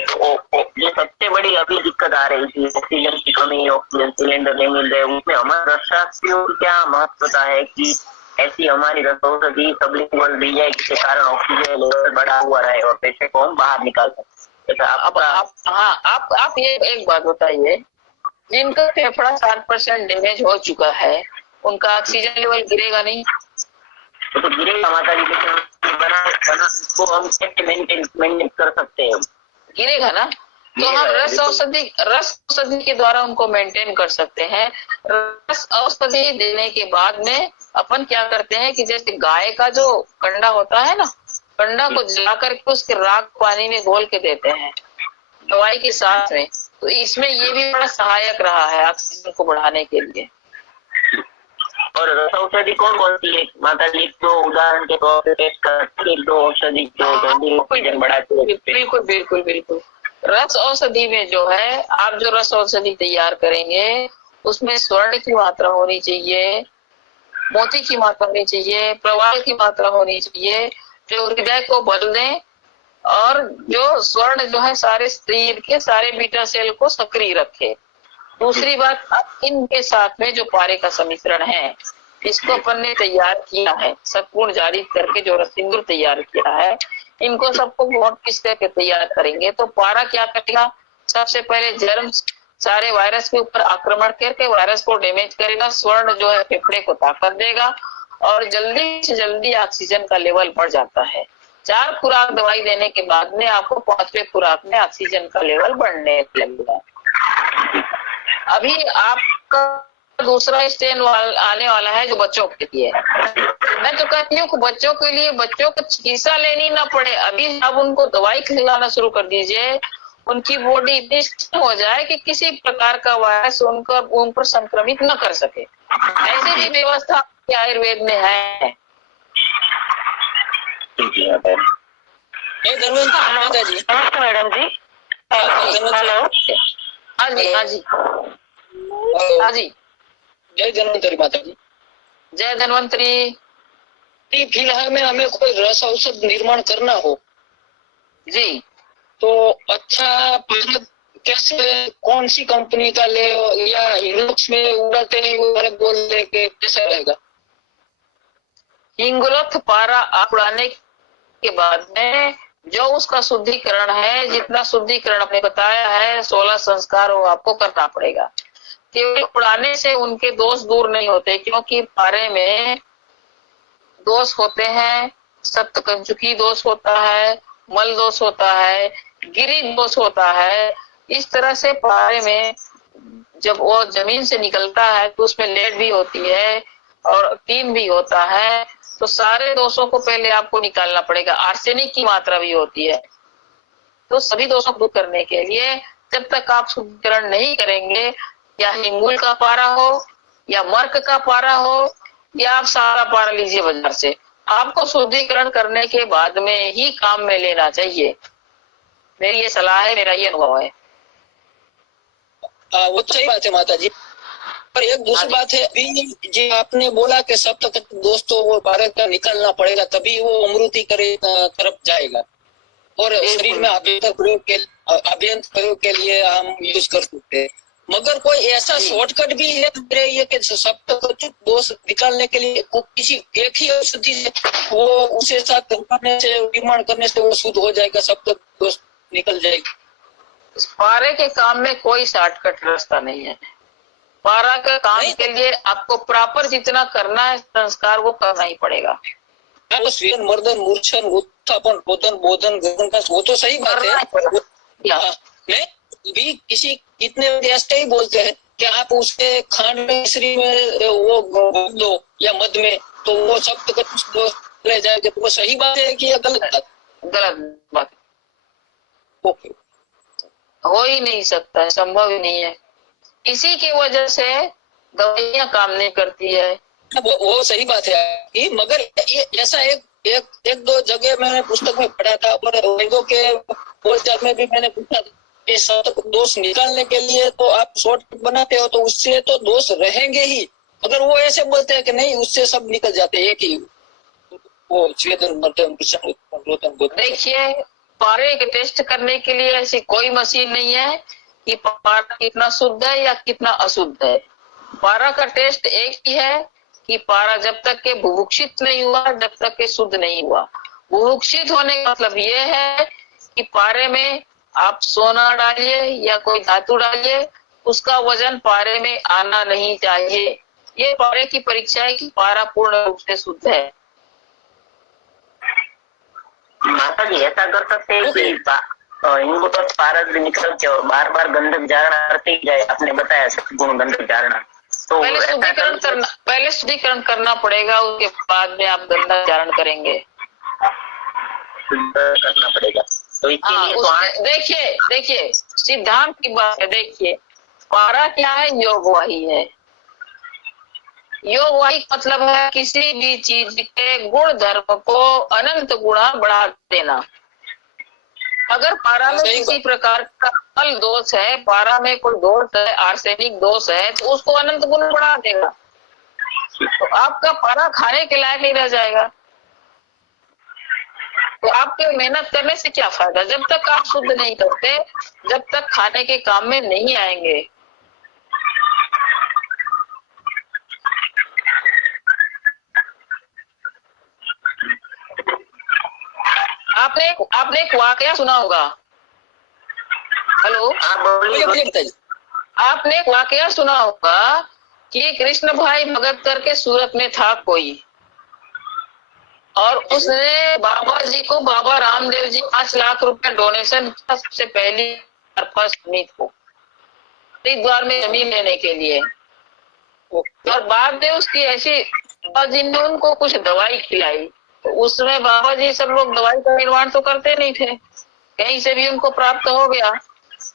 जो सबसे बड़ी अभी दिक्कत आ रही थी, ऑक्सीजन की कमी, ऑक्सीजन सिलेंडर नहीं मिल रहे, उसमें हमारे रसशास्त्रियों की क्या महत्वता है कि ऐसी हमारी रस औषधि सबलिंगुअल दी जाए जिसके कारण ऑक्सीजन लेवल बढ़ा हुआ रहे और पेशेंट को हम बाहर निकाल सकते। आप ये एक बात बताइए, जिनका फेफड़ा 60% डैमेज हो चुका है, उनका ऑक्सीजन लेवल गिरेगा नहीं? तो गिरेगा माता जी, बना इसको हम कैसे मेंटेन कर सकते हैं? गिरेगा ना, तो हम रस औषधि के द्वारा उनको मेंटेन कर सकते हैं। रस औषधि देने के बाद में अपन क्या करते हैं कि जैसे गाय का जो कंडा होता है ना, कंडा को जला करके उसके राख पानी में घोल के देते हैं दवाई के साथ में, तो इसमें ये भी बड़ा सहायक रहा है ऑक्सीजन को बढ़ाने के लिए। और रस औषधि कौन कौन सी है माता जी, तो उदाहरण के तौर पे पेश करती दो औषधि जो जल्दी ऑक्सीजन बढ़ाती है? बिल्कुल बिल्कुल बिल्कुल। रस औषधि में जो है, आप जो रस औषधि तैयार करेंगे उसमें स्वर्ण की मात्रा होनी चाहिए, मोती की मात्रा होनी चाहिए, प्रवाल की मात्रा होनी चाहिए, जो हृदय को बल दें और जो स्वर्ण जो है सारे शरीर के सारे बीटा सेल को सक्रिय रखे। दूसरी बात, अब इनके साथ में जो पारे का समिश्रण है, इसको अपन ने तैयार किया है सत्पूर्ण जारी करके, जो रसिंदूर तैयार किया है, इनको सबको बहुत किस करके तैयार करेंगे तो पारा क्या करेगा, सबसे पहले जर्म सारे वायरस के ऊपर आक्रमण करके वायरस को डैमेज करेगा, स्वर्ण जो है फेफड़े को ताकत देगा और जल्दी से जल्दी ऑक्सीजन का लेवल बढ़ जाता है। 4 खुराक दवाई देने के बाद में आपको 5वें खुराक में ऑक्सीजन का लेवल बढ़ने लगेगा। अभी आपका दूसरा स्टेज आने वाला है जो बच्चों के लिए। मैं तो कहती हूँ कि बच्चों के लिए बच्चों को चिकित्सा लेनी ना पड़े, अभी आप उनको दवाई खिलाना शुरू कर दीजिए, उनकी बॉडी इतनी स्ट्रांग हो जाए कि किसी प्रकार का वायरस उन पर संक्रमित न कर सके। ऐसी भी व्यवस्था आयुर्वेद में है। माता जी, मैडम जी, हेलो, हाँ जी हाँ जी हाँ जी। जय धन्वंतरी माता जी। जय धन्वंतरी। फिलहाल में हमें कोई रस औषध निर्माण करना हो जी, तो अच्छा पारक कैसे, कौन सी कंपनी का ले, या हिंगलोक्स में उड़ाते नहीं वो वाले बोल दे के कैसा रहेगा? हिंगलोथ पारा आप उड़ाने के बाद में जो उसका शुद्धिकरण है, जितना शुद्धिकरण आपने बताया है 16 संस्कार, वो आपको करना पड़ेगा। केवल उड़ाने से उनके दोष दूर नहीं होते, क्योंकि पारे में दोष होते हैं, सप्तकंचुकी दोष होता है, मल दोष होता है, गिरी दोष होता है। इस तरह से पारे में जब वो जमीन से निकलता है तो उसमें लेड भी होती है और टीन भी होता है, तो सारे दोषों को पहले आपको निकालना पड़ेगा। आर्सेनिक की मात्रा भी होती है, तो सभी दोषों को दूर करने के लिए जब तक आप शुद्धिकरण नहीं करेंगे, या हिंगुल का पारा हो या मर्क का पारा हो या आप सारा पारा लीजिए बाजार से, आपको शुद्धिकरण करने के बाद में ही काम में लेना चाहिए। मेरी ये सलाह है, मेरा ये अनुभव है। वो तो सही बात है माता जी, पर एक दूसरी बात है, अभी जी आपने बोला कि सब तक दोस्तों वो पारे का निकलना पड़ेगा तभी वो अमृति करे तरफ जाएगा, और शरीर में अभ्यंतर प्रयोग के लिए हम यूज कर सकते हैं। मगर कोई ऐसा शॉर्टकट भी है मेरे ये कि सब तक दोष निकालने के लिए किसी एक ही औषधि से वो उसे साथ करने से, निर्माण करने से वो शुद्ध हो जाएगा, सब तक दोष निकल जाएगा? इस पारे के काम में कोई शॉर्टकट रास्ता नहीं है। पारा के काम के लिए आपको प्रॉपर जितना करना है संस्कार, वो करना ही पड़ेगा। स्वेदन, मर्दन, मूर्छन, उत्थापन, रोदन, बोधन, गगन का, वो तो सही बात है। मैं भी किसी कितने ऐसे ही बोलते हैं कि आप उसके खांड में, मिश्री में वो दो या मध में, तो वो सब तक ले जाएगा, तो वो सही बात है कि या गलत बात? गलत बात। ओके, हो ही नहीं सकता है, संभव ही नहीं है। इसी की वजह से दवाइयां काम नहीं करती है। वो सही बात है, मगर ये ऐसा एक दो जगह मैंने पुस्तक में पढ़ा था, और वैद्यों के बोलचाल में भी मैंने पूछा था कि सब दोष निकालने के लिए तो आप शॉर्टकट बनाते हो, तो उससे तो दोष रहेंगे ही, अगर वो ऐसे बोलते हैं कि नहीं उससे सब निकल जाते हैं, एक ही वो स्वेदन, मर्दन, रोदन। देखिए, पारे के टेस्ट करने के लिए ऐसी कोई मशीन नहीं है कि पारा कितना शुद्ध है या कितना अशुद्ध है। पारा का टेस्ट एक ही है कि पारा जब तक के बुभुक्षित नहीं हुआ, जब तक के शुद्ध नहीं हुआ। बुभुक्षित होने का मतलब ये है कि पारे में आप सोना डालिए या कोई धातु डालिए, उसका वजन पारे में आना नहीं चाहिए। ये पारे की परीक्षा है कि पारा पूर्ण रूप से शुद्ध है। माता जी ऐसा कर सकते हैं कि इनको तो पारा निकल के और बार बार गंधक धारणा करते ही जाए, आपने बताया सत्गुण गंधक धारणा, तो पहले शुद्धिकरण करना पड़ेगा, उसके बाद में आप गंधक धारण करेंगे। करना पड़ेगा। तो इसके हाँ, लिए तो देखिए सिद्धांत की बात है। देखिए पारा क्या है, योगवाही है। योगवाही मतलब है किसी भी चीज के गुण धर्म को अनंत गुणा बढ़ा देना। अगर पारा में सही किसी प्रकार का फल दोष है, पारा में कोई दोष है, आर्सेनिक दोष है, तो उसको अनंत गुण बढ़ा देगा। तो आपका पारा खाने के लायक नहीं रह जाएगा। तो आपके मेहनत करने से क्या फायदा, जब तक आप शुद्ध नहीं करते, जब तक खाने के काम में नहीं आएंगे। आपने एक वाकया सुना होगा। हेलो, हाँ बोलिए। बताइए। आपने एक वाकया सुना होगा कि कृष्ण भाई भगत करके सूरत में था कोई, और उसने बाबा जी को, बाबा रामदेव जी 5 लाख रुपए डोनेशन सबसे पहली फर्स्ट मीट को हरिद्वार में जमीन लेने के लिए। और बाद में उसकी ऐसी बाबा जी ने उनको कुछ दवाई खिलाई, तो उसमें बाबा जी सब लोग दवाई का निर्माण तो करते नहीं थे, कहीं से भी उनको प्राप्त हो गया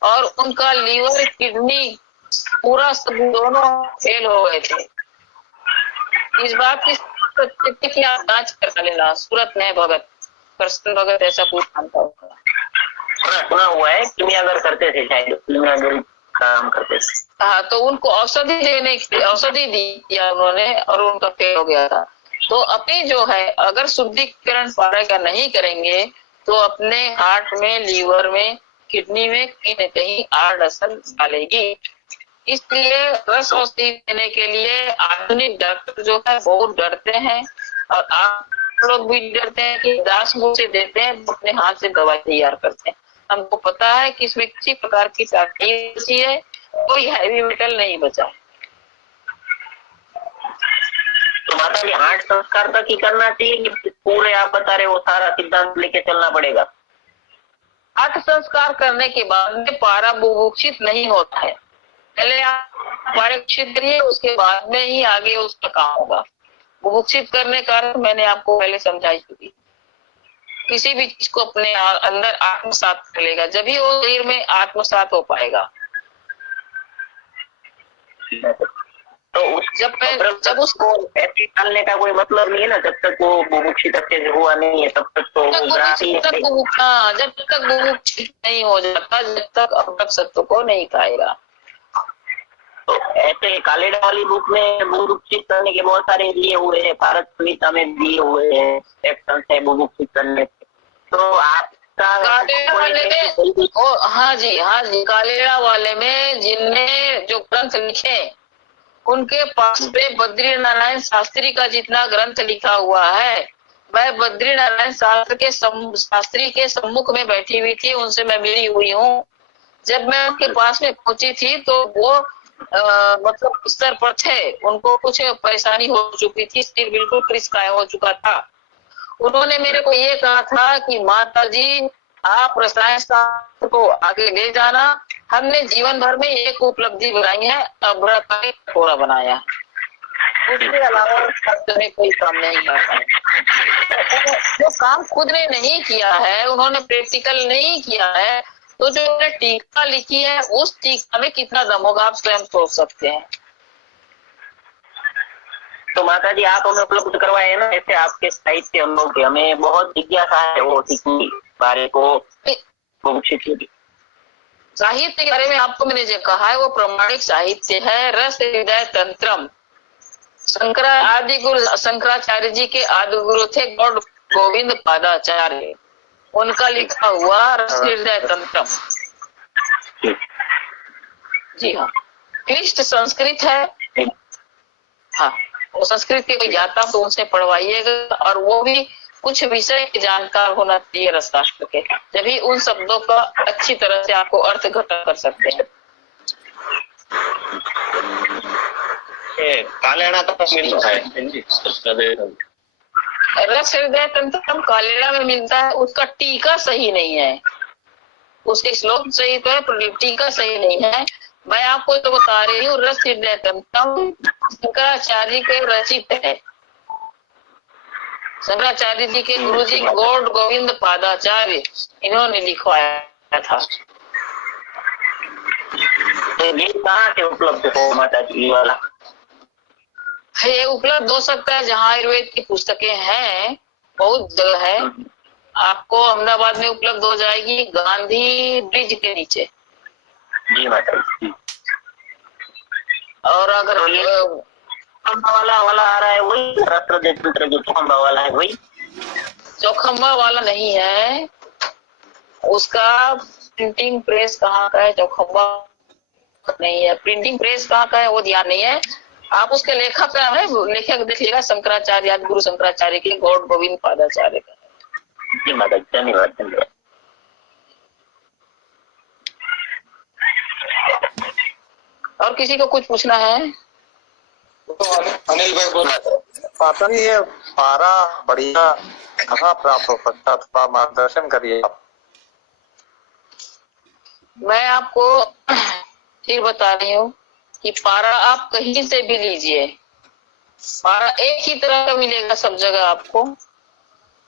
और उनका लीवर, किडनी पूरा सब दोनों फेल हो गए थे। इस बात की आप जांच करा लेना। सूरत में भगत, कृष्ण भगत ऐसा कुछ नाम था उसका। सुना हुआ है, किमियागर करते थे, शायद किमियागर काम करते थे। हाँ, तो उनको औषधि दी उन्होंने और उनका फेल हो गया था। तो अपनी जो है, अगर शुद्धिकरण पारा का नहीं करेंगे तो अपने हार्ट में, लीवर में, किडनी में कहीं न कहीं आड़ असर डालेगी। इसलिए रस औषधि देने के लिए आधुनिक डॉक्टर जो है बहुत डरते हैं, और आप लोग भी डरते हैं कि दास मुंह से देते हैं, तो अपने हाथ से दवाई तैयार करते हैं। हमको पता है कि इसमें किसी प्रकार की ताकत है, कोई हैवी मेटल नहीं बचा है। तो माता जी हार्ट संस्कार तक ही करना चाहिए कि पूरे आप बता रहे वो सारा सिद्धांत लेके चलना पड़ेगा? हार्ट संस्कार करने के बाद में पारा बुभुक्षित नहीं होता है। पहले आप पारीक्षित करिए, उसके बाद में ही आगे उसका काम होगा। बुभुक्षित करने का मैंने आपको पहले समझाई चुकी। किसी भी चीज को अपने अंदर आत्मसात कर लेगा, जब ही वो शरीर में आत्मसात हो पाएगा। तो जब उसको ऐसे डालने का कोई मतलब नहीं है ना, जब तक वो बुभुक्षित अच्छे से हुआ नहीं है तब तक तो जब तक बुभुक्षित नहीं हो जाता, जब तक अमृत सत्व को नहीं खाएगा। तो ऐसे कालेड़ा वाली बुक में बुभुक्षित करने के बहुत सारे दिए हुए हैं, भारत संहिता में दिए हुए हैं सेक्शन है बुभुक्षित करने के। तो आपका कालेड़ा वाले में, हाँ जी, कालेड़ा वाले में जिनने जो ग्रंथ लिखे, उनके पास में बद्री नारायण शास्त्री का जितना ग्रंथ लिखा हुआ है, मैं बद्री नारायण शास्त्री के सम्मुख में बैठी हुई थी, उनसे मैं मिली हुई हूँ। जब मैं उनके पास में पहुंची थी तो वो मतलब स्तर पर थे, उनको कुछ परेशानी हो चुकी थी, सिर बिल्कुल क्रिस्काया हो चुका था। उन्होंने मेरे को ये कहा था कि माता जी आप रसायन शास्त्र को आगे ले जाना, हमने जीवन भर में एक उपलब्धि बनाई है, अमृत का कटोरा बनाया, उसके अलावा में कोई काम नहीं करता है। जो काम खुद ने नहीं किया है, उन्होंने प्रैक्टिकल नहीं किया है, तो जो उन्होंने टीका लिखी है उस टीका में कितना दम होगा आप स्वयं सोच सकते हैं। तो माता जी आप हमें उपलब्ध करवाए ना, ऐसे आपके साहित्य हम लोग, हमें बहुत जिज्ञासा है वो सीखने बारे को। साहित्य के बारे में आपको मैंने जो कहा है वो प्रमाणिक साहित्य है। रस हृदय तंत्रम, शंकराचार्य जी के आदि गुरु थे गौड़ गोविंद पादाचार्य, उनका लिखा हुआ रस हृदय तंत्रम। जी हाँ, क्लिष्ट संस्कृत है। हाँ, वो संस्कृत के कोई ज्ञाता तो उनसे पढ़वाइएगा, और वो भी कुछ विषय के जानकार होना चाहिए रसशास्त्र के, तभी उन शब्दों का अच्छी तरह से आपको अर्थ घटन कर सकते हैं। कालेड़ा तो मिलता है रस हृदय तंत्रम कालेड़ा में मिलता है, उसका टीका सही नहीं है, उसके श्लोक सही तो है पर टीका सही नहीं है। मैं आपको तो बता रही हूँ, रस हृदय तंत्रम शंकराचार्य के रचित है। शंकराचार्य जी के गुरुजी गौड़ गोविंद पादाचार्य इन्होंने लिखवाया था। तो ये कहाँ से उपलब्ध हो माता जी वाला? ये उपलब्ध हो सकता है जहाँ आयुर्वेद की पुस्तकें हैं, बहुत जगह है। आपको अहमदाबाद में उपलब्ध हो जाएगी, गांधी ब्रिज के नीचे। जी माता जी। और अगर खंबा वाला आ रहा है वही राष्ट्र जो खंबा वाला है वही? चौखंबा वाला नहीं है, उसका प्रिंटिंग प्रेस कहाँ का है, चौखंबा नहीं है। प्रिंटिंग प्रेस कहाँ का है वो ध्यान नहीं है। आप उसके लेखक का है, लेखक देखिएगा शंकराचार्य, गुरु शंकराचार्य के गौड़ गोविंद पादाचार्य का। जी माता जी, धन्यवाद धन्यवाद। और किसी को कुछ पूछना है? तो अनिल भाई बोला माता जी, ये पारा बढ़िया कहाँ प्राप्त हो सकता, थोड़ा मार्गदर्शन करिए आप। मैं आपको फिर बता रही हूँ कि पारा आप कहीं से भी लीजिए, पारा एक ही तरह का मिलेगा सब जगह आपको,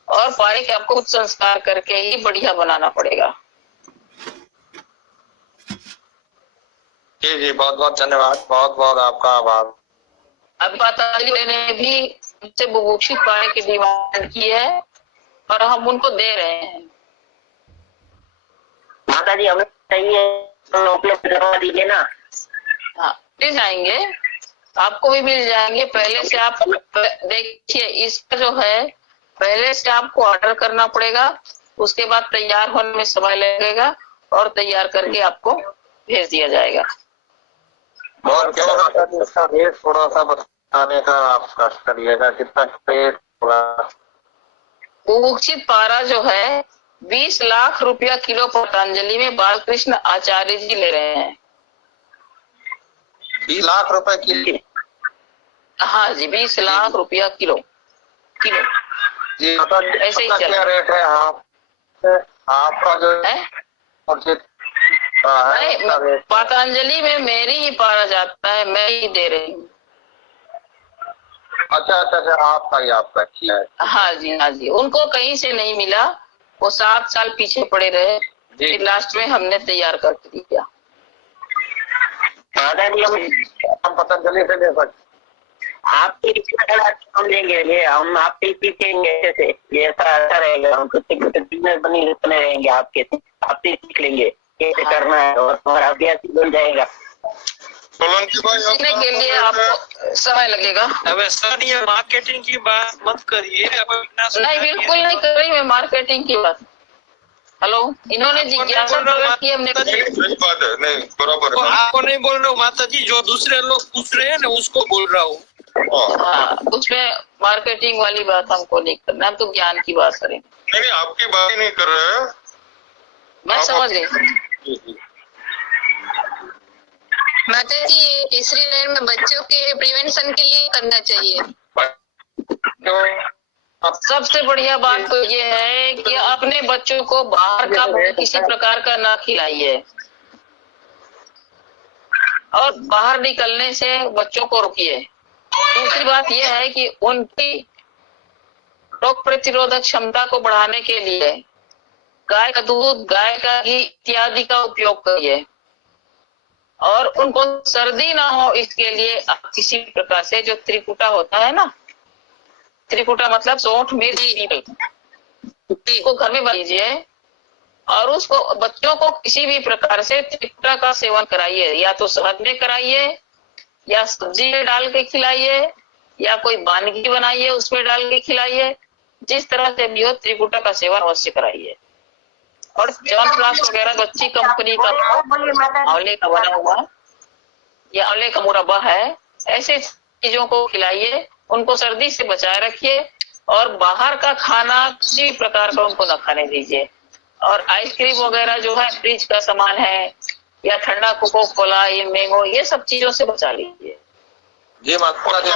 और पारे के आपको कुछ संस्कार करके ही बढ़िया बनाना पड़ेगा। जी जी, बहुत बहुत धन्यवाद, बहुत बहुत आपका आभार। अब पतंजलि ने भी मुझसे बुभुक्षित पारे की डिमांड की है और हम उनको दे रहे हैं। माता जी हमें चाहिए तो उपलब्ध करवा दीजिए ना। हाँ, मिल जाएंगे, आपको भी मिल जाएंगे। पहले से आप देखिए, इसका जो है पहले से आपको ऑर्डर करना पड़ेगा, उसके बाद तैयार होने में समय लगेगा और तैयार करके आपको भेज दिया जाएगा। और क्या इसका रेट थोड़ा सा बताने का आप कष्ट करिएगा, कितना रेट होगा? बुभुक्षित पारा जो है 20 लाख रुपया किलो पतंजलि में बालकृष्ण आचार्य जी ले रहे हैं। 20 लाख रुपए किलो? हाँ जी, 20 लाख रुपया किलो किलो जी। ऐसे ही क्या रेट है आपका जो है? नहीं, पतंजलि में मेरी ही पारा जाता है, मैं ही दे रही हूँ। अच्छा अच्छा अच्छा, आपका ठीक है। हाँ जी, हाँ जी, उनको कहीं से नहीं मिला, वो 7 साल पीछे पड़े रहे, फिर लास्ट में हमने तैयार करके दिया। माता जी हम पतंजलि से ले सकते? आपके रिक्शा हम लेंगे, ये हम आपसे सीखेंगे, ऐसे ये ऐसा अच्छा रहेगा, हम कुछ बिजनेस बने रहेंगे आपके से, आपसे सीख लेंगे कैसे करना है और हमारा अभ्यास बन जाएगा। सीखने के लिए आपको समय लगेगा। अब सर ये मार्केटिंग की बात मत करिए। नहीं, बिल्कुल नहीं कर रही मैं मार्केटिंग की बात। हेलो, इन्होंने जिज्ञासा प्रकट की, हमने नहीं बराबर है। आपको नहीं बोल रहा हूँ माता जी, जो दूसरे लोग पूछ रहे हैं ना उसको बोल रहा हूँ। हाँ, उसमें मार्केटिंग वाली बात हमको नहीं करना, हम तो ज्ञान की बात करें। नहीं, आपकी बात ही नहीं कर रहे हैं। मैं समझ गई। माता जी, ये तीसरी लहर में बच्चों के प्रिवेंशन के लिए करना चाहिए। सबसे बढ़िया बात तो ये है कि अपने बच्चों को बाहर का किसी प्रकार का ना खिलाइए और बाहर निकलने से बच्चों को रोकिए। दूसरी बात यह है कि उनकी रोग प्रतिरोधक क्षमता को बढ़ाने के लिए गाय का दूध, गाय का घी इत्यादि का उपयोग करिए और उनको सर्दी ना हो इसके लिए आप किसी प्रकार से जो त्रिकुटा होता है ना, त्रिकुटा मतलब सौंठ, मिर्च, को घर में बना लीजिए और उसको बच्चों को किसी भी प्रकार से त्रिकुटा का सेवन कराइए, या तो शहद में कराइए या सब्जी में डाल के खिलाइए या कोई वानगी बनाइए उसमें डाल के खिलाइए। जिस तरह से भी हो त्रिकुटा का सेवन अवश्य कराइए। और च्यवनप्राश वगैरह अच्छी कंपनी का आंवले का बना हुआ या आंवले का मुरब्बा है, ऐसे चीजों को खिलाइए, उनको सर्दी से बचाए रखिए और बाहर का खाना किसी प्रकार का उनको न खाने दीजिए। और आइसक्रीम वगैरह जो है फ्रिज का सामान है या ठंडा कोको कोला, ये मैंगो, ये सब चीजों से बचा लीजिए। जी माता जी,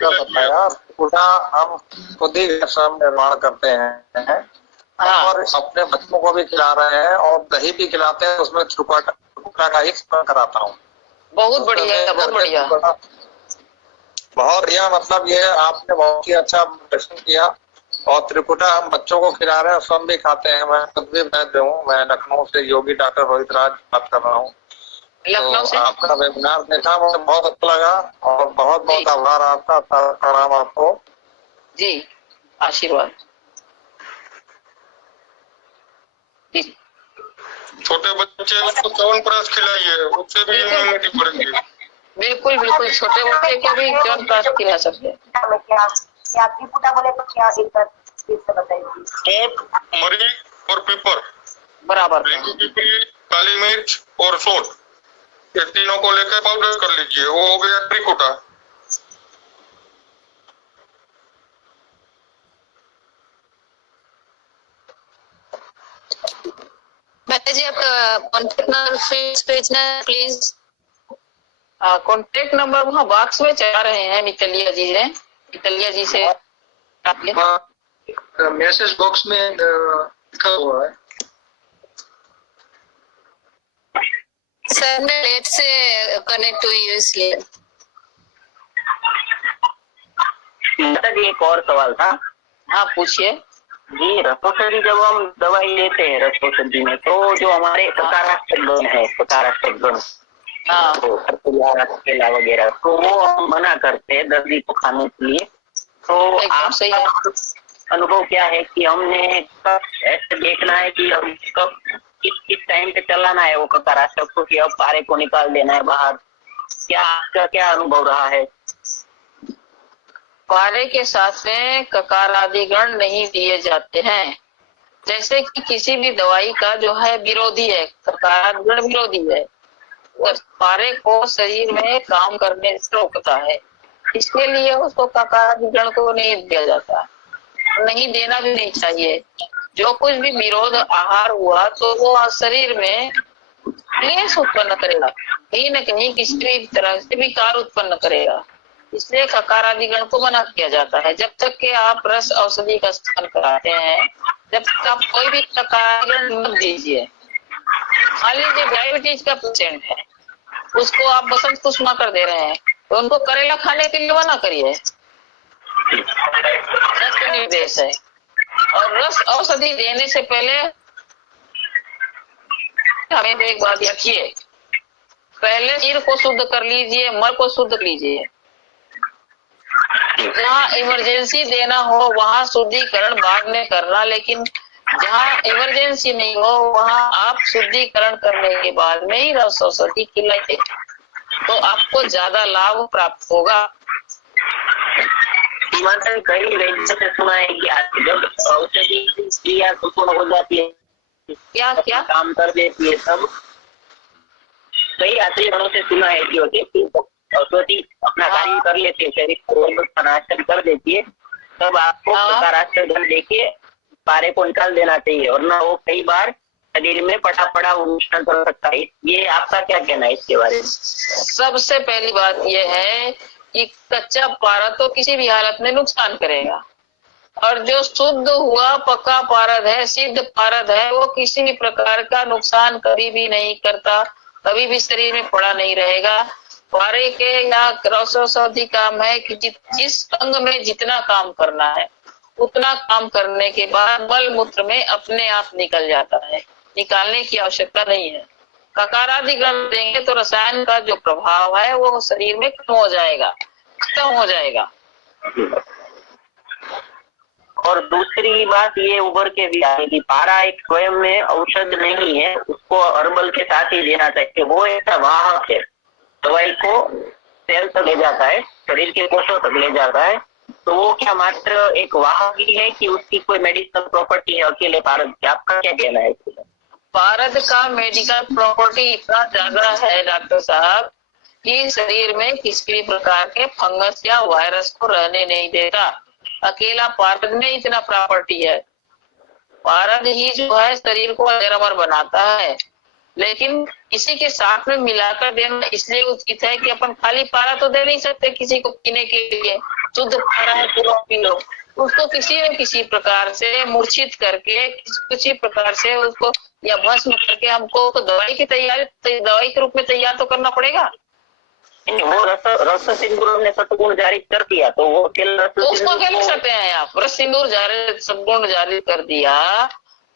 बताया पूरा हम खुद ही निर्माण करते हैं। हाँ। और अपने बच्चों को भी खिला रहे हैं और दही भी खिलाते हैं, उसमें त्रिकुटा का ही सेवन कराता हूँ। बहुत बढ़िया, बहुत बढ़िया, बहुत बढ़िया। मतलब ये आपने बहुत ही अच्छा प्रश्न किया और त्रिकुटा हम बच्चों को खिला रहे हैं, स्वयं भी खाते हैं। मैं खुद भी वैद्य हूँ। मैं लखनऊ से योगी डॉक्टर रोहित राज बात कर रहा हूँ। लखनऊ से। तो आपका वेबिनार देखा, मुझे बहुत अच्छा लगा और बहुत बहुत आभार आपका। प्रणाम आपको जी, आशीर्वाद जी। छोटे बच्चे को च्यवनप्राश खिलाइए, उससे भी इम्यूनिटी बढ़ेगी। बिल्कुल बिल्कुल, छोटे बच्चे को भी च्यवनप्राश खिला सकते हैं। क्या त्रिपुटा बोले तो क्या दिक्कत से बताइए। सोंठ, मरी और पीपर, बराबर। नींबू पिपली, काली मिर्च और सौंठ, ये तीनों को लेकर पाउडर कर लीजिए, वो हो गया त्रिकुटा। माता जी, आपका कॉन्टेक्ट नंबर भेजना प्लीज। कॉन्टेक्ट नंबर वहाँ बॉक्स में चला रहे हैं, मितलिया जी ने, मितलिया जी से मैसेज बॉक्स में लिखा हुआ है। सर ने लेट से कनेक्ट हुई है इसलिए। माता जी, एक और सवाल था। हाँ, पूछिए जी, रसौषधि जब हम दवाई लेते हैं रसौषधि में, तो जो हमारे सकारात्मक गुण है, सकारात्मक गुण, हाँ, केला वगैरह, तो वो हम मना करते हैं दर्दी को खाने के लिए। तो एकदम सही है। अनुभव क्या है कि हमने कब ऐसे देखना है कि हम कब किस टाइम पे चलाना है वो सकारात्मक को, कि अब पारे को निकाल देना है बाहर? क्या आपका क्या अनुभव रहा है? पारे के साथ में ककार आदि गण नहीं दिए जाते हैं। जैसे कि किसी भी दवाई का जो है विरोधी है, ककार आदि गण विरोधी है, तो पारे को शरीर में काम करने से रोकता है, इसके लिए उसको ककार आदि गण को नहीं दिया जाता, नहीं देना भी नहीं चाहिए। जो कुछ भी विरोध आहार हुआ तो वो शरीर में क्लेश उत्पन्न करेगा, कहीं न कहीं किसी भी तरह से विकार उत्पन्न करेगा, इसलिए ककार आदि गण को मना किया जाता है। जब तक कि आप रस औषधि का सेवन कराते हैं, जब तक आप कोई भी ककार आदि गण मत दीजिए। मान लीजिए डायबिटीज का पेशेंट है, उसको आप बसंत कुसुमा कर दे रहे हैं, तो उनको करेला खाने के लिए मना करिए, सत्य निर्देश है। और रस औषधि देने से पहले हमें एक बात रखिए, पहले सिर को शुद्ध कर लीजिए, मल को शुद्ध कर लीजिए। जहाँ इमरजेंसी देना हो वहाँ शुद्धिकरण बाद में करना, लेकिन जहाँ इमरजेंसी नहीं हो वहाँ आप शुद्धिकरण करने के बाद में ही रस औषधि खिलाइए, तो आपको ज्यादा लाभ प्राप्त होगा। कई वैद्य से सुना है कि जब औषधि क्रिया संपूर्ण हो जाती है, क्या क्या काम कर देती है, तब कई आश्चर्यों से सुना है कि औषधि अपना कार्य कर लेते हैं, शरीर को नाशन कर देती है, तब आपको सकारात्मक गुण देके पारे को निकाल देना चाहिए, और ना वो कई बार शरीर में पड़ा पड़ा नुकसान कर सकता है। ये आपका क्या कहना है इसके बारे में? सबसे पहली बात यह है कि कच्चा पारा तो किसी भी हालत में नुकसान करेगा, और जो शुद्ध हुआ पक्का पारद है, सिद्ध पारद है, वो किसी भी प्रकार का नुकसान कभी भी नहीं करता, कभी भी शरीर में पड़ा नहीं रहेगा। पारे के या रसौषधि काम है कि जिस अंग में जितना काम करना है उतना काम करने के बाद मल मूत्र में अपने आप निकल जाता है, निकालने की आवश्यकता नहीं है। ककार आदि गण देंगे तो रसायन का जो प्रभाव है वो शरीर में कम हो जाएगा, खत्म हो जाएगा। और दूसरी बात ये उभर के भी आई कि पारा एक स्वयं में औषध नहीं है, उसको हर्बल के साथ ही देना चाहिए। वो ऐसा वाहक है, दवाई को सेल तक ले जाता है, शरीर के कोषों तक ले जाता है, तो वो क्या मात्र एक वाहक ही है कि उसकी कोई मेडिसिनल प्रॉपर्टी है अकेले पारद की? आपका क्या कहना है? पारद का मेडिकल प्रॉपर्टी इतना ज्यादा है डॉक्टर साहब कि शरीर में किसी भी प्रकार के फंगस या वायरस को रहने नहीं देता। अकेला पारद में इतना प्रॉपर्टी है। पारद ही जो है शरीर को अजर अमर बनाता है, लेकिन इसी के साथ में मिलाकर देना इसलिए उचित है कि अपन खाली पारा तो दे नहीं सकते किसी को पीने के लिए। शुद्ध पारा है पूरा पी लो, उसको किसी न किसी प्रकार से मूर्छित करके, किसी प्रकार से उसको या भस्म करके हमको तो दवाई की तैयारी, दवाई के रूप में तैयार तो करना पड़ेगा। वो रस सिंदूर हमने सतगुण जारी कर दिया, तो वो तेल रस तो उसको सिंदूर क्या लिख को- सकते हैं आप? रस सिंदूर जारी सद्गुण जारी कर दिया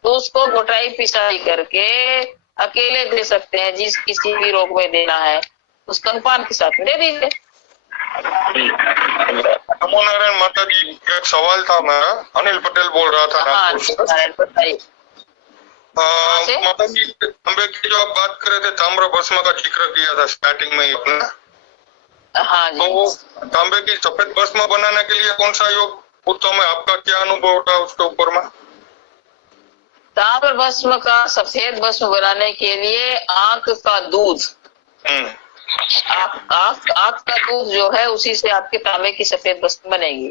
तो उसको घोटाई पिसाई करके अकेले दे सकते हैं, जिस किसी भी रोग में देना है उस स्तनपान के साथ दे दीजिए। नमो नारायण माता जी, एक सवाल था मेरा। अनिल पटेल बोल रहा था हाँ नागपुर से। नारायण बताइए। से? माता जी, तांबे की जो आप बात कर रहे थे, ताम्र भस्म का जिक्र किया था स्टार्टिंग में ही अपने, हाँ जी। तो तांबे की सफेद भस्म बनाने के लिए कौन सा योग उत्तम है? आपका क्या अनुभव था उसके ऊपर में? ताम्र भस्म का सफेद भस्म बनाने के लिए आंख का दूध, आंख का दूध जो है उसी से आपके तांबे की सफेद भस्म बनेगी।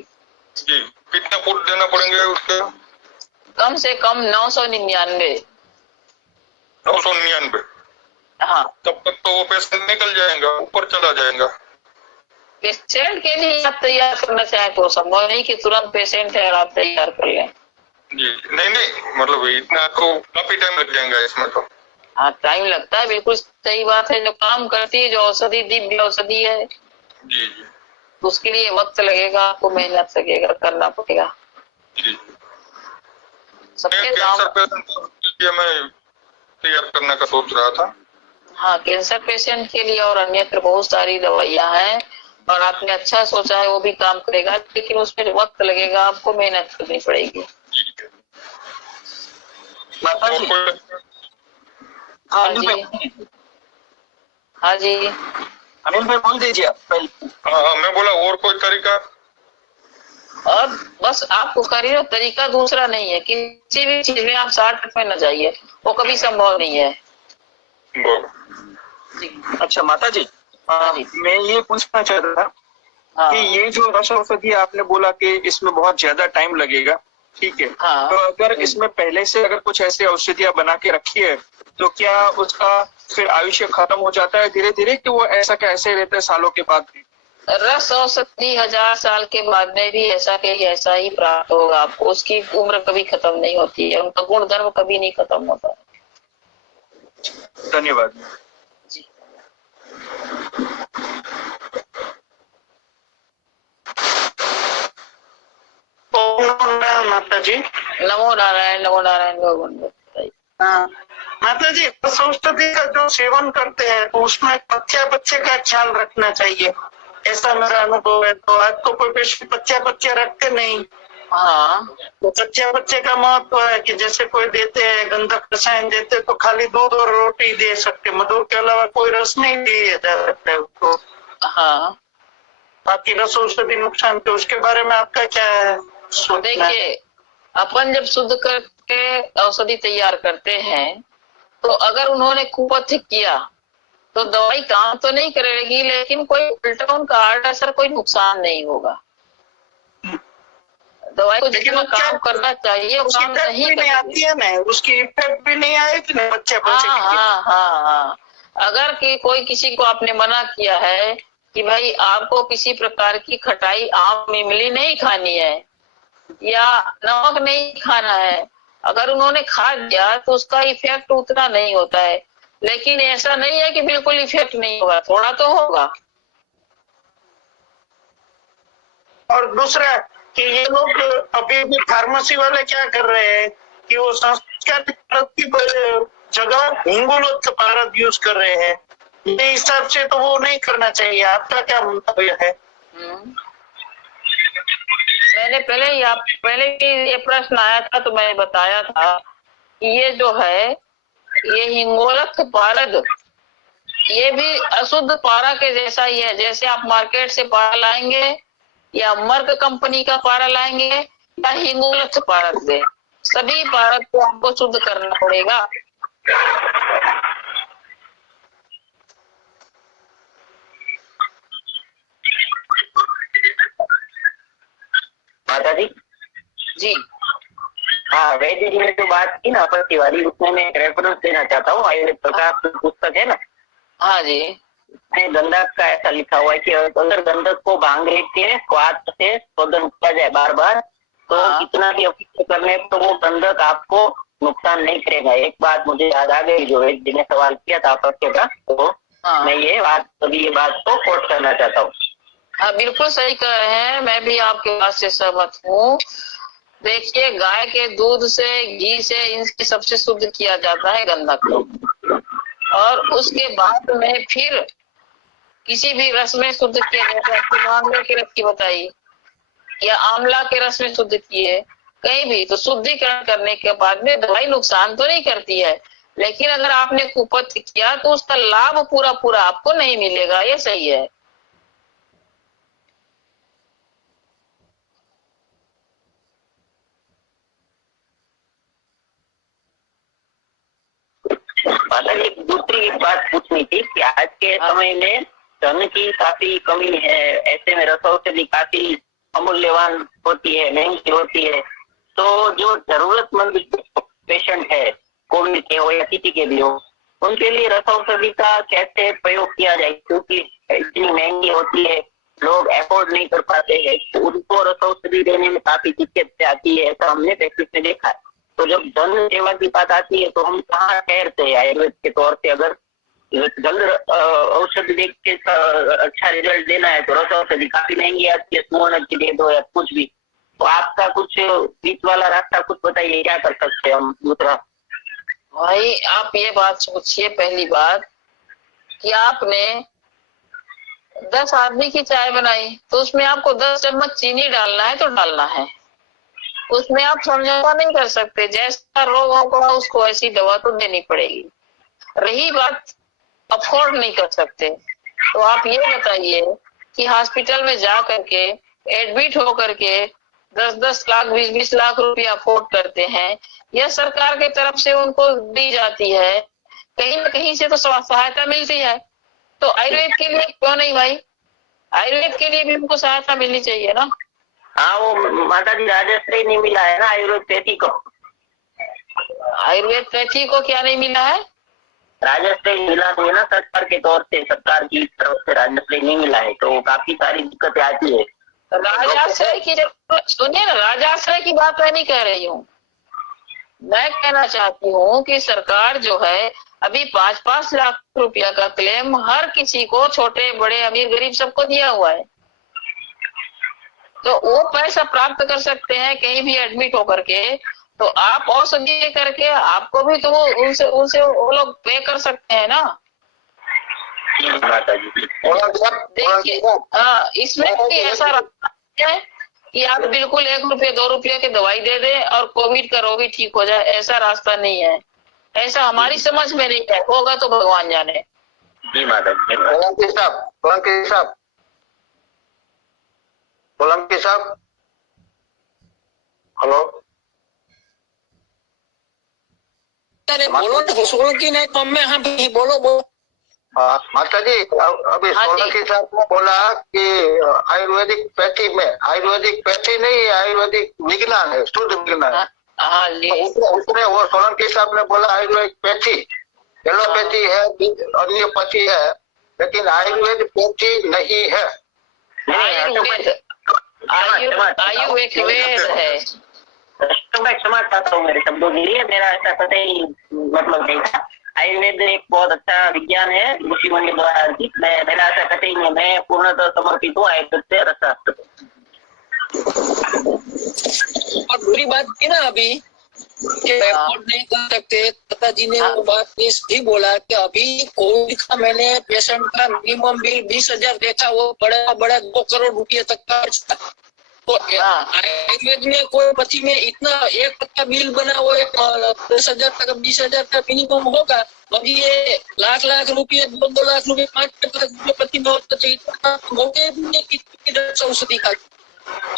जी, कितने फुट देना पड़ेंगे उसके? कम से कम 999। 999। हाँ, तब तक तो वो पेशेंट निकल जाएगा, ऊपर चला जाएगा। पेशेंट के लिए आप तैयार करना चाहें तो संभव नहीं कि तुरंत पेशेंट है और आप तैयार कर लें। जी नहीं, मतलब इतना तो काफी टाइम लग जाएगा इसमें तो। हाँ, टाइम लगता है, बिल्कुल सही बात है। जो काम करती है, जो औषधि दिव्य औषधि है, जी जी तो उसके लिए वक्त लगेगा, आपको मेहनत लगेगा, करना पड़ेगा। जी। सफेद कैंसर पेशेंट के लिए मैं तैयार करने का सोच रहा था। हाँ, कैंसर पेशेंट के लिए और अन्यत्र बहुत सारी दवाइयां हैं, और आपने अच्छा सोचा है, वो भी काम करेगा, लेकिन उसमें वक्त लगेगा, आपको मेहनत करनी पड़ेगी। माता जी, हाँ जी, हाँ जी, अनिल भाई बोल दीजिए आप पहले। हाँ, मैं बोला और कोई तरीका? और बस आपको करिए, तरीका दूसरा नहीं है। किसी भी चीज में आप 60 में न जाइए, वो कभी संभव नहीं है। जी। अच्छा माता जी, मैं ये पूछना चाह रहा था हाँ, कि ये जो रस औषधि आपने बोला कि इसमें बहुत ज्यादा टाइम लगेगा, ठीक है, हाँ। तो अगर इसमें पहले से अगर कुछ ऐसी औषधियां बना के रखी है तो क्या उसका फिर आयुष्य खत्म हो जाता है धीरे धीरे, कि वो ऐसा कैसे रहता है सालों के बाद भी? रस औषधि 1000 साल के बाद में भी ऐसा ही प्राप्त होगा आपको। उसकी उम्र कभी खत्म नहीं होती है, उनका गुण धर्म कभी नहीं खत्म होता। धन्यवाद जी। माता जी। नमो नारायण, नमो नारायण। भगवान बताइए। हाँ माता जी, रस औषधि का जो सेवन करते हैं तो उसमें बच्चे का ख्याल रखना चाहिए, ऐसा मेरा अनुभव है। तो आज तो कोई पेशेंट बच्चे रखते नहीं। हाँ, तो बच्चे का महत्व है कि जैसे कोई देते हैं गंधक रसायन देते तो खाली दूध और रोटी दे सकते, मधुर के अलावा कोई रस नहीं दिया जा सकता है उसको। हाँ, बाकी रस औषधि नुकसान, तो उसके बारे में आपका क्या है? देखिए, अपन जब शुद्ध करके औषधि तैयार करते हैं, तो अगर उन्होंने कुपथ्य किया तो दवाई काम तो नहीं करेगी, लेकिन कोई उल्टा उनका आड़ असर, कोई नुकसान नहीं होगा। दवाई को जितना काम करना चाहिए वो काम नहीं आती है ना, उसकी इफेक्ट भी नहीं आएगी ना बच्चे। हाँ। अगर कि कोई किसी को आपने मना किया है कि भाई आपको किसी प्रकार की खटाई, आम इमली नहीं खानी है या नमक नहीं खाना है, अगर उन्होंने खा लिया तो उसका इफेक्ट उतना नहीं होता है। लेकिन ऐसा नहीं है कि बिल्कुल इफेक्ट नहीं होगा, थोड़ा तो होगा। और दूसरा कि ये लोग अभी भी फार्मेसी वाले क्या कर रहे हैं कि वो संस्कृत की जगह हिंगोलोत्थ पारद यूज कर रहे हैं। मेरे हिसाब से तो वो नहीं करना चाहिए। आपका क्या मंतव्य है? मैंने पहले भी ये प्रश्न आया था तो मैंने बताया था कि ये जो है, ये हिंगोलक पारद, ये भी अशुद्ध पारा के जैसा ही है। जैसे आप मार्केट से पारा लाएंगे या मर्क कंपनी का पारा लाएंगे या हिंगोलक पारद दे, सभी पारद को आपको शुद्ध करना पड़ेगा। माता जी जी। हाँ, वैदिक में जो बात की ना आपत्ति वाली, उसमें मैं रेफरेंस देना चाहता हूँ। आयुर्वेद प्रकाश पुस्तक है ना, हाँ जी, गंधक का ऐसा लिखा हुआ है कि अगर गंधक को भांग के स्वाद से शोधन किया जाए बार बार, तो कितना भी अपेक्षा करने तो वो गंधक आपको नुकसान नहीं करेगा। एक बात मुझे याद आ गई, जो एक दिन सवाल किया था आपत्ति का, तो हाँ मैं ये बात को कोट करना चाहता हूँ। हाँ, बिल्कुल सही कह रहे हैं, मैं भी आपके बात से सहमत हूँ। देखिए, गाय के दूध से, घी से इनकी सबसे शुद्ध किया जाता है गंधक, और उसके बाद में फिर किसी भी रस में शुद्ध किया जाता है। आपको आंवले के रस की बताई या आंवला के रस में शुद्ध किए, कहीं भी तो शुद्धिकरण करने के बाद में दवाई नुकसान तो नहीं करती है, लेकिन अगर आपने कुपथ्य किया तो उसका लाभ पूरा पूरा आपको नहीं मिलेगा। ये सही है। एक दूसरी बात पूछनी थी कि आज के समय में धन की काफी कमी है, ऐसे में रसौषधि काफी अमूल्यवान होती है, महंगी होती है, तो जो जरूरतमंद पेशेंट है, कोविड के हो या किसी के भी हो, उनके लिए रसौषधि का कैसे प्रयोग किया जाए, क्योंकि इतनी महंगी होती है, लोग अफोर्ड नहीं कर पाते हैं, तो उनको रसौषधि देने में काफी दिक्कत आती है, ऐसा हमने प्रैक्टिस में देखा है। तो जब जन सेवा की बात आती है तो हम कहाँ ठहरते हैं आयुर्वेद के तौर पे? अगर जल्द औषधि देख के अच्छा रिजल्ट देना है तो रसौषधि काफी महंगी आती है, सुवर्ण की दे दो या कुछ भी, तो आपका कुछ बीच वाला रास्ता कुछ बताइए, क्या कर सकते हैं हम? दूसरा भाई, आप ये बात सोचिए, पहली बात कि आपने 10 आदमी की चाय बनाई तो उसमें आपको 10 चम्मच चीनी डालना है तो डालना है, उसमें आप समझौता नहीं कर सकते। जैसा रोग होगा उसको ऐसी दवा तो देनी पड़ेगी। रही बात अफोर्ड नहीं कर सकते, तो आप ये बताइए कि हॉस्पिटल में जा करके एडमिट हो करके 10-10 लाख 20-20 लाख रुपया अफोर्ड करते हैं, यह सरकार की तरफ से उनको दी जाती है, कहीं न कहीं से तो सहायता मिलती है। तो आयुर्वेद के लिए क्यों नहीं भाई? आयुर्वेद के लिए भी उनको सहायता मिलनी चाहिए ना। हाँ, वो माता जी राजश्री नहीं मिला है ना आयुर्वेद को? आयुर्वेद पैथी को क्या नहीं मिला है? राजश्री मिला है ना, सरकार के तौर से, सरकार की तरफ से राजश्री नहीं मिला है, तो काफी सारी दिक्कतें आती है। राजाश्रय की सुनिए ना, राजाश्रय की बात मैं नहीं कह रही हूँ, मैं कहना चाहती हूँ कि सरकार जो है अभी 5-5 लाख रुपया का क्लेम हर किसी को, छोटे बड़े अमीर गरीब सबको दिया हुआ है, तो वो पैसा प्राप्त कर सकते हैं कहीं भी एडमिट होकर के। तो आप औषधि करके आपको भी तो उनसे वो लोग पे कर सकते हैं ना। देखिए, हाँ, इसमें ऐसा है कि आप बिल्कुल 1 रुपये 2 रुपये की दवाई दे दें और कोविड का रोगी ठीक हो जाए, ऐसा रास्ता नहीं है। ऐसा हमारी समझ में नहीं है, होगा तो भगवान जाने। जी माता जी। सोलंकी साहब, हेलो, अरे बोलो ना, सोलंकी नहीं तो मैं, हाँ भाई बोलो। हाँ माता जी, अभी सोलंकी साहब ने बोला कि आयुर्वेदिक पैथी में, आयुर्वेदिक पैथी नहीं है, आयुर्वेदिक विज्ञान है, शुद्ध विज्ञान है। हाँ जी। तो उसने वो सोलंकी साहब ने बोला आयुर्वेदिक पैथी, एलोपैथी है, होम्योपैथी है, लेकिन आयुर्वेद पैथी नहीं है। आयुर्वेद है। मैं क्षमा चाहता हूँ मेरे शब्दों के लिए, मेरा ऐसा पता ही मतलब नहीं था। आयुर्वेद एक बहुत अच्छा विज्ञान है, ऋषि मुनि द्वारा अर्जित। मेरा ऐसा कतई नहीं, मैं पूर्णतः समर्पित हूँ आयुर्वेद से रसशास्त्र। और बुरी बात की ना अभी कि अफोर्ड नहीं कर सकते, दादा जी ने वो बात भी बोला कि अभी कोविड का मैंने पेशेंट का मिनिमम बिल 20,000 देखा, वो बड़ा 2 करोड़ रुपये तक का खर्च था। तो आयुर्वेद में कोई पति में इतना 1% बिल बना, वो 10,000 तक 20,000 का मिनिमम होगा। अभी ये लाख रुपये 2 लाख रुपये 5 लाख रुपये पति में होता चाहिए औषधि का।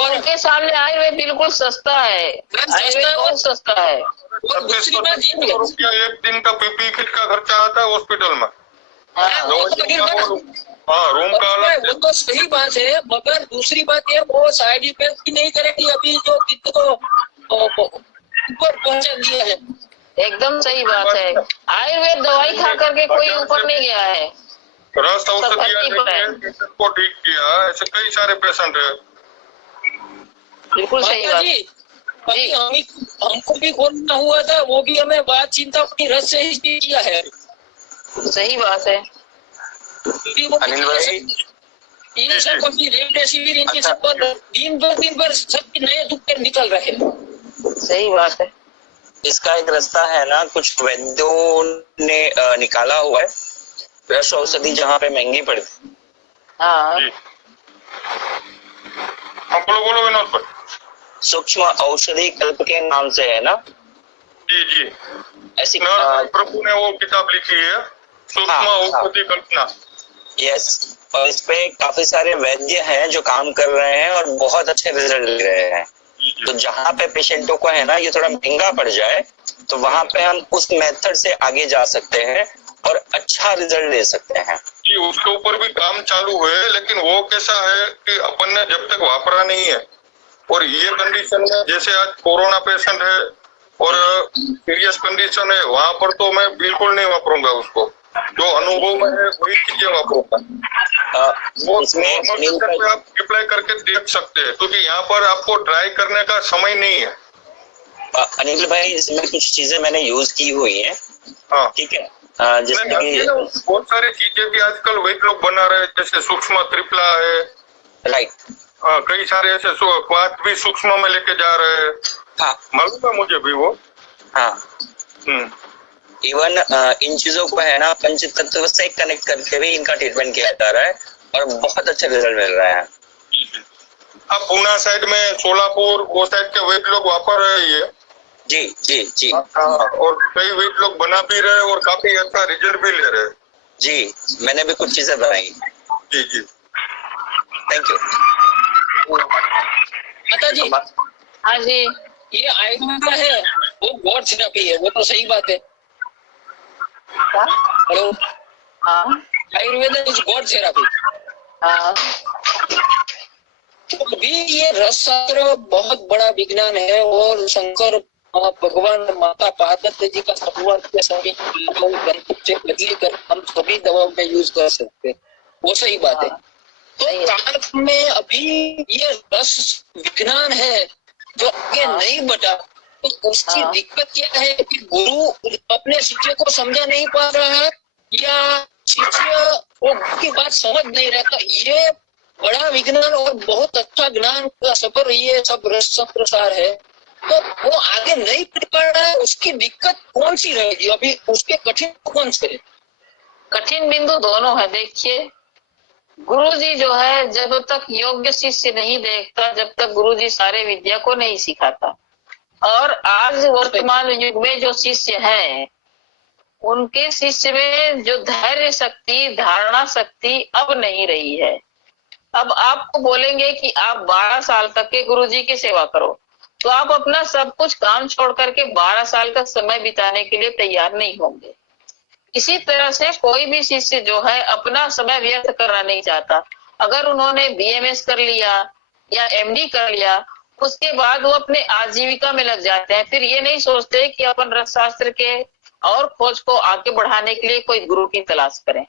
और उनके सामने आयुर्वेद बिल्कुल सस्ता है, आयुर्वेद बहुत सस्ता है। और दूसरी बात ये रुपया एक दिन का पीपी किट का खर्चा आता है हॉस्पिटल में। रूम का वो तो सही बात है, मगर दूसरी बात ये, वो साइड इफेक्ट भी नहीं करेगी अभी जो कितने ऊपर पहुंचा दिया है। एकदम सही बात है, आयुर्वेद दवाई खा करके कोई ऊपर नहीं गया है, रस औषधि को ठीक किया, ऐसे कई सारे पेशेंट है। बिल्कुल सही बात जी। हमको भी कोरोना हुआ था, वो भी हमें बात चिंता अपनी रस से ही किया है। सही बात है। अनिल भाई, इन सब अभी रेमडेसिविर इनके सब पर दिन पर सब नए दुख निकल रहे हैं। सही बात है। इसका एक रास्ता है ना, कुछ वैद्यों ने निकाला हुआ है, रस औषधि जहाँ पे महंगी पड़ती। हाँ बोलो विनोद भाई। सूक्ष्म औषधि कल्प के नाम से है ना? जी जी, ऐसी प्रभु ने वो किताब लिखी है, सूक्ष्म औषधि कल्पना। यस, और इस पे काफी सारे वैद्य हैं जो काम कर रहे हैं और बहुत अच्छे रिजल्ट ले रहे हैं। तो जहाँ पे पेशेंटों को है ना ये थोड़ा महंगा पड़ जाए, तो वहाँ पे हम उस मेथड से आगे जा सकते हैं और अच्छा रिजल्ट ले सकते हैं। जी, उसके ऊपर भी काम चालू है, लेकिन वो कैसा है कि अपन ने जब तक वापरा नहीं है, और ये कंडीशन में जैसे आज कोरोना पेशेंट है और सीरियस कंडीशन है, वहाँ पर तो मैं बिल्कुल नहीं वापरूंगा उसको। जो अनुभव में है वही चीजें वापरूंगा। वो नॉर्मल आप अप्लाई करके देख सकते हैं, क्योंकि यहाँ पर आपको ट्राई करने का समय नहीं है। अनिल भाई, इसमें कुछ चीजें मैंने यूज की हुई है। हाँ ठीक है, जैसे बहुत सारी चीजें भी आजकल वही लोग बना रहे हैं, जैसे सूक्ष्म त्रिफला है, राइट। कई सारे ऐसे क्वाथ भी सूक्ष्म में लेके जा रहे हैं। हाँ, मालूम है मुझे भी वो। हाँ, इवन इन चीजों को है ना पंच तत्व से कनेक्ट करके भी इनका ट्रीटमेंट किया जा रहा है और बहुत अच्छा रिजल्ट मिल रहा है। अब पूना साइड में, सोलापुर वो साइड के वेट लोग वापर रहे हैं ये। जी जी जी, और कई वेट लोग बना भी रहे और काफी अच्छा रिजल्ट भी ले रहे। जी, मैंने भी कुछ चीजें बनाई। जी जी, थैंक यू। माता जी, हाँ जी, ये आयुर्वेद है वो गॉड थेरेपी है, वो तो सही बात है। हेलो, हाँ, आयुर्वेद इज गॉड थेरेपी। हाँ, तो भी ये रस शास्त्र बहुत बड़ा विज्ञान है, और शंकर भगवान माता पार्वती जी का संवाद के सभी से बदली कर हम सभी दवाओं में यूज कर सकते हैं, वो सही बात है। तो काल में अभी ये रस विज्ञान है जो आगे नहीं बढ़ा, तो उसकी दिक्कत क्या है कि गुरु अपने शिष्य को समझा नहीं पा रहा है, या शिष्य वो की बात समझ नहीं रहता। ये बड़ा विज्ञान और बहुत अच्छा ज्ञान का सफर ये सब रस संप्रसार है, तो वो आगे नहीं बढ़ पा रहा है। उसकी दिक्कत कौन सी रहेगी अभी, उसके कठिन कौन से? कठिन बिंदु दोनों है। देखिए, गुरुजी जो है जब तक योग्य शिष्य नहीं देखता, जब तक गुरुजी सारे विद्या को नहीं सिखाता, और आज वर्तमान युग में जो शिष्य हैं उनके शिष्य में जो धैर्य शक्ति, धारणा शक्ति अब नहीं रही है। अब आपको बोलेंगे कि आप 12 साल तक के गुरुजी की सेवा करो, तो आप अपना सब कुछ काम छोड़ करके 12 साल का समय बिताने के लिए तैयार नहीं होंगे। इसी तरह से कोई भी शिष्य जो है अपना समय व्यर्थ करना नहीं चाहता। अगर उन्होंने BMS कर लिया या MD कर लिया, उसके बाद वो अपने आजीविका में लग जाते हैं। फिर ये नहीं सोचते कि अपन रस शास्त्र के और खोज को आगे बढ़ाने के लिए कोई गुरु की तलाश करें।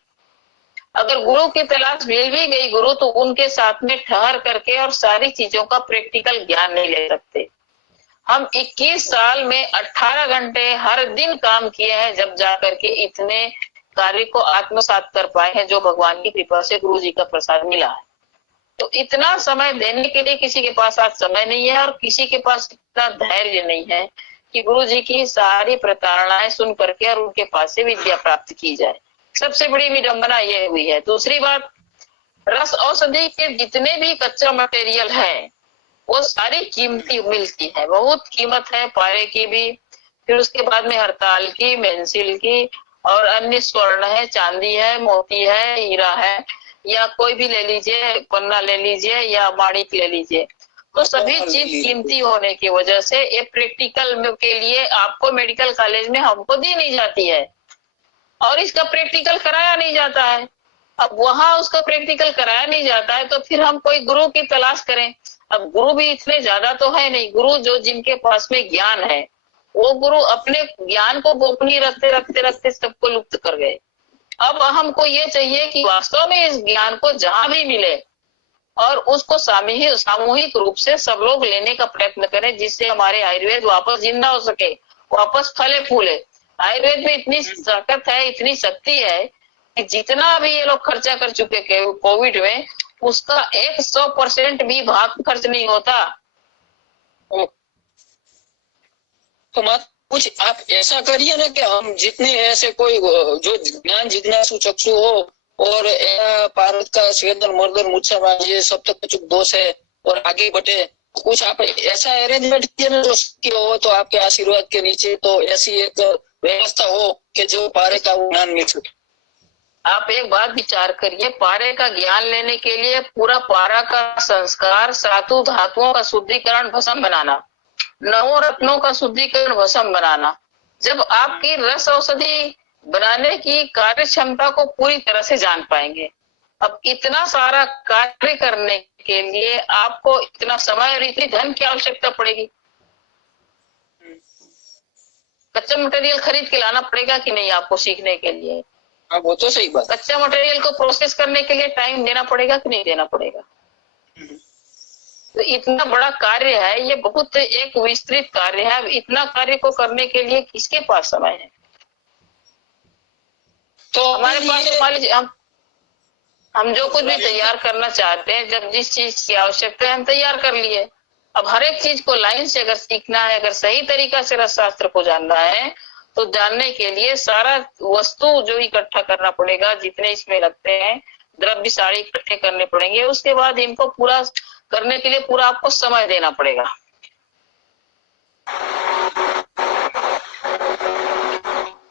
अगर गुरु की तलाश मिल भी गई गुरु, तो उनके साथ में ठहर करके और सारी चीजों का प्रैक्टिकल ज्ञान नहीं ले सकते। हम 21 साल में 18 घंटे हर दिन काम किए हैं, जब जाकर के इतने कार्य को आत्मसात कर पाए हैं, जो भगवान की कृपा से गुरु जी का प्रसाद मिला है। तो इतना समय देने के लिए किसी के पास आज समय नहीं है, और किसी के पास इतना धैर्य नहीं है कि गुरु जी की सारी प्रताड़नाएं सुन करके और उनके पास से विद्या प्राप्त की जाए। सबसे बड़ी विडंबना ये हुई है। दूसरी बात, रस औषधि के जितने भी कच्चा मटेरियल है वो सारी कीमती मिलती है, बहुत कीमत है पारे की भी, फिर उसके बाद में हड़ताल की, मेंसिल की, और अन्य स्वर्ण है, चांदी है, मोती है, हीरा है, या कोई भी ले लीजिए, पन्ना ले लीजिए या माणिक ले लीजिए। तो सभी चीज कीमती होने की वजह से ये प्रैक्टिकल के लिए आपको मेडिकल कॉलेज में हमको दी नहीं जाती है, और इसका प्रैक्टिकल कराया नहीं जाता है। अब वहां उसका प्रैक्टिकल कराया नहीं जाता है, तो फिर हम कोई गुरु की तलाश करें। अब गुरु भी इतने ज्यादा तो है नहीं। गुरु जो जिनके पास में ज्ञान है, वो गुरु अपने ज्ञान को गोपनीय रखते रखते रखते सबको लुप्त कर गए। अब हमको ये चाहिए कि वास्तव में इस ज्ञान को जहां भी मिले और उसको सामूहिक रूप से सब लोग लेने का प्रयत्न करें, जिससे हमारे आयुर्वेद वापस जिंदा हो सके, वापस फले फूले। आयुर्वेद में इतनी ताकत है, इतनी शक्ति है कि जितना भी ये लोग खर्चा कर चुके कोविड में, उसका 100% भी भाग खर्च नहीं होता। तो मत कुछ आप ऐसा करिए ना कि हम जितने ऐसे कोई जो ज्ञान जिज्ञासु चक्षु हो और भारत का स्वेदन मर्दन मुच्छा ये सब तक कुछ दोष है और आगे बढ़े, कुछ आप ऐसा अरेंजमेंट किए ना जो हो, तो आपके आशीर्वाद के नीचे तो ऐसी एक व्यवस्था हो कि जो पारे का वो ज्ञान मिल सके। आप एक बात विचार करिए, पारे का ज्ञान लेने के लिए पूरा पारा का संस्कार, सातु धातुओं का शुद्धिकरण भस्म बनाना, नवों रत्नों का शुद्धिकरण भस्म बनाना, जब आपकी रस औषधि बनाने की कार्य क्षमता को पूरी तरह से जान पाएंगे। अब इतना सारा कार्य करने के लिए आपको इतना समय और इतनी धन की आवश्यकता पड़ेगी। कच्चा मटेरियल खरीद के लाना पड़ेगा कि नहीं आपको सीखने के लिए? हाँ, वो तो सही बात। कच्चा मटेरियल को प्रोसेस करने के लिए टाइम देना पड़ेगा कि नहीं देना पड़ेगा? तो इतना बड़ा कार्य है, ये बहुत एक विस्तृत कार्य है। अब इतना कार्य को करने के लिए किसके पास समय है? तो हमारे पास मान लीजिए हम जो कुछ भी तैयार करना चाहते हैं, जब जिस चीज की आवश्यकता है हम तैयार कर लिए। अब हर एक चीज को लाइन से अगर सीखना है, अगर सही तरीका से रस शास्त्र को जानना है, तो जानने के लिए सारा वस्तु जो इकट्ठा करना पड़ेगा, जितने इसमें लगते हैं द्रव्य सारे इकट्ठे करने पड़ेंगे। उसके बाद इनको पूरा करने के लिए पूरा आपको समय देना पड़ेगा।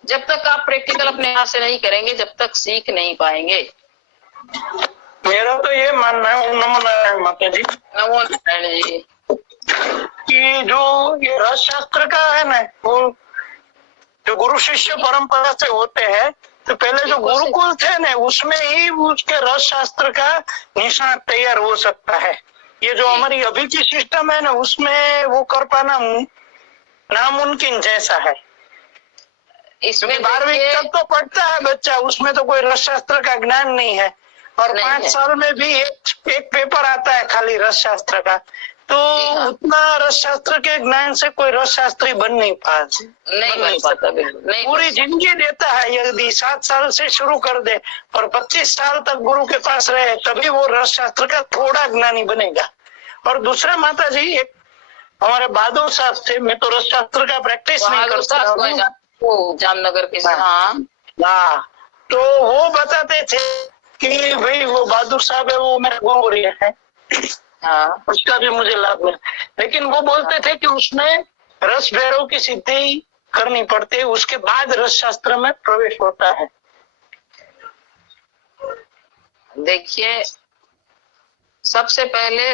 जब तक आप प्रैक्टिकल अपने हाथ से नहीं करेंगे, जब तक सीख नहीं पाएंगे। मेरा तो ये मानना है, नमो नारायण माता जी, नमो नारायण जी, कि जो ये रस शास्त्र का है ना, वो जो गुरु शिष्य परंपरा से होते हैं, तो पहले जो गुरुकुल थे ना, उसमें ही उसके रस शास्त्र का निशान तैयार हो सकता है। ये जो हमारी अभी की सिस्टम है ना, उसमें वो कर पाना नामुमकिन जैसा है। इसमें 12वीं तक तो पढ़ता है बच्चा, उसमें तो कोई रस शास्त्र का ज्ञान नहीं है, और 5 साल में भी एक पेपर आता है खाली रस शास्त्र का। तो उतना रस शास्त्र के ज्ञान से कोई रस शास्त्री बन नहीं पाता, पूरी जिंदगी देता है। यदि 7 साल से शुरू कर दे और 25 साल तक गुरु के पास रहे, तभी वो रस शास्त्र का थोड़ा ज्ञानी बनेगा। और दूसरा माता जी, एक हमारे बहादुर साहब थे, मैं तो रस शास्त्र का प्रैक्टिस नहीं करता हूँ, जामनगर के। हाँ, तो वो बताते थे कि भाई वो बहादुर साहब है, वो मेरे गुरु है। हाँ, उसका भी मुझे लाभ मिला, लेकिन वो बोलते थे कि उसमें रस भैरव की सिद्धि करनी पड़ती है, उसके बाद रस शास्त्र में प्रवेश होता है। देखिए, सबसे पहले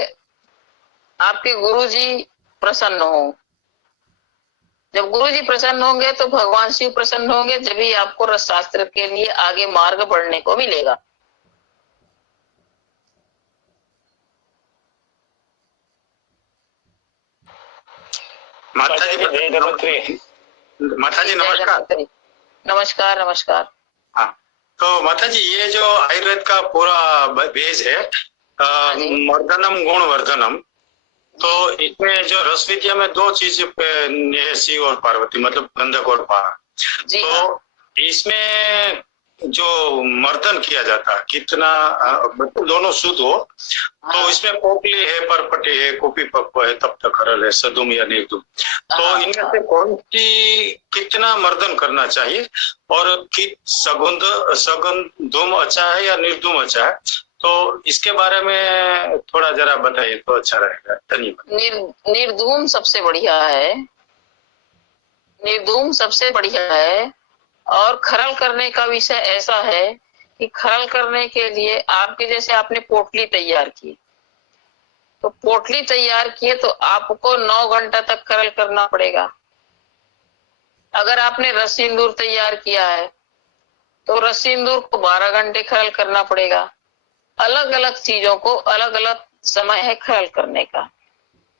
आपके गुरुजी प्रसन्न हो। जब गुरुजी प्रसन्न होंगे तो भगवान शिव प्रसन्न होंगे, जब भी आपको रस शास्त्र के लिए आगे मार्ग बढ़ने को मिलेगा। माता जी नमस्कार। नमस्कार नमस्कार। हाँ, तो माता जी, ये जो आयुर्वेद का पूरा बेस है, मर्दनम गुण वर्धनम, तो इसमें जो रस विद्या में 2 चीज है, शिव और पार्वती, मतलब गंधक और पारा। तो इसमें जो मर्दन किया जाता है, कितना दोनों शुद्ध हो, तो इसमें पोपली है, परपटी है, कुपी पप्प है, तब तक हरल है, सदुम या निर्दुम। तो इनमें से कौन सी कितना मर्दन करना चाहिए, और सगुन धूम अच्छा है या निर्धूम अच्छा है, तो इसके बारे में थोड़ा जरा बताइए तो अच्छा रहेगा। धन्यवाद। निर्धूम सबसे बढ़िया है, निर्धूम सबसे बढ़िया है। और खरल करने का विषय ऐसा है कि खरल करने के लिए आपके जैसे आपने पोटली तैयार की, तो पोटली तैयार किए तो आपको 9 घंटा तक खरल करना पड़ेगा। अगर आपने रस सिंदूर तैयार किया है तो रस सिंदूर को 12 घंटे खरल करना पड़ेगा। अलग अलग चीजों को अलग अलग समय है खरल करने का।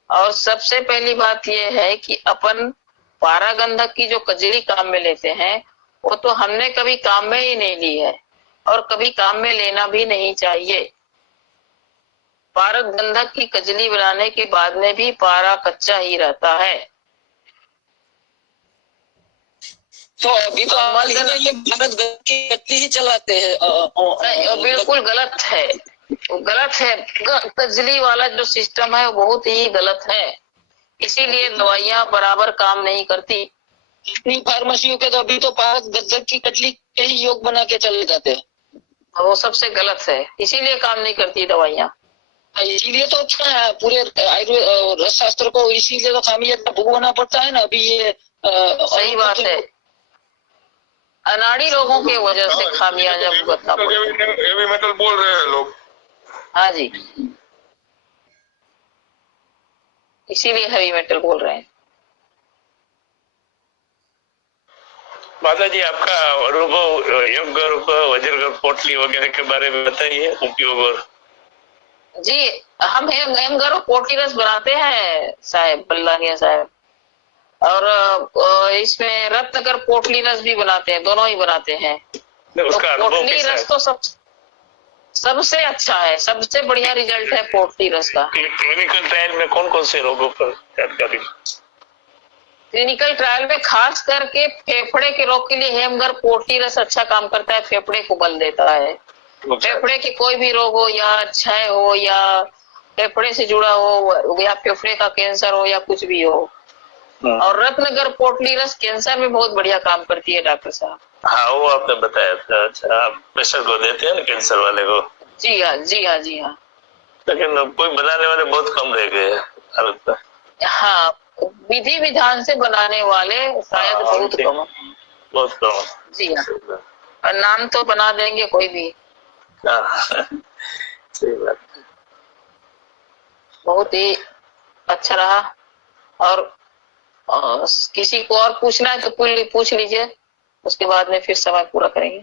और सबसे पहली बात यह है कि अपन पारागंधक की जो कजरी काम में लेते हैं, वो तो हमने कभी काम में ही नहीं ली है और कभी काम में लेना भी नहीं चाहिए। पारगंधक की कजली बनाने के बाद में भी पारा कच्चा ही रहता है। तो अभी तो मान लीजिए ये भारत गद्द की कतली ही चलाते हैं। नहीं, वो बिल्कुल गलत है, वो गलत है। कजली वाला जो सिस्टम है वो बहुत ही गलत है, इसीलिए दवाइयाँ बराबर काम नहीं करती। इतनी फार्मेसियों के तो अभी तो भारत गद्द की कतली के ही योग बना के चले जाते हैं। वो सबसे गलत है, इसीलिए काम नहीं करती दवाइयाँ। इसीलिए तो अच्छा है पूरे आयुर्वेद रस शास्त्र को, इसीलिए तो खामियाजा भुगतना पड़ता है ना अभी ये। सही बात है, अनाड़ी लोगों के वजह से खामियाजा भुगतना पड़ता है। हेवी मेटल बोल रहे हैं लोग। हाँ जी, इसीलिए हेवी मेटल बोल रहे हैं। माता जी, आपका अनुभव योग गर्भ, वज्र पोटली वगैरह के बारे में बताइए, उपयोग। और जी, हम हेम गर्भ पोटली रस बनाते हैं साहब, बल्लानिया साहब, और इसमें रत्नगर पोटली रस भी बनाते हैं, दोनों ही बनाते हैं। उसका तो पोटली रस तो सबसे अच्छा है, सबसे बढ़िया रिजल्ट है पोटली रस का। क्लिनिकल ट्रायल में कौन कौन से रोगों पर जानकारी? क्लिनिकल ट्रायल में खास करके फेफड़े के रोग के लिए हेमगर्भ पोटली रस अच्छा काम करता है, फेफड़े को बल देता है। फेफड़े के कोई भी रोग हो, या क्षय हो, या फेफड़े से जुड़ा हो, या फेफड़े का कैंसर हो, या कुछ भी हो। और रत्नगर्भ पोटली रस कैंसर में बहुत बढ़िया काम करती है डॉक्टर साहब। हाँ, वो आपने बताया था। अच्छा, आप पेशेंट को देते हैं ना, कैंसर वाले को? जी हाँ, जी हाँ, जी हाँ। लेकिन कोई बनाने वाले बहुत कम रह गए भारत में। हाँ, विधि विधान से बनाने वाले शायद बहुत कम, बहुत कम। जी हाँ, और नाम तो बना देंगे कोई भी। सही बात। बहुत ही अच्छा रहा, और किसी को और पूछना है तो पूछ लीजिए, उसके बाद में फिर समय पूरा करेंगे।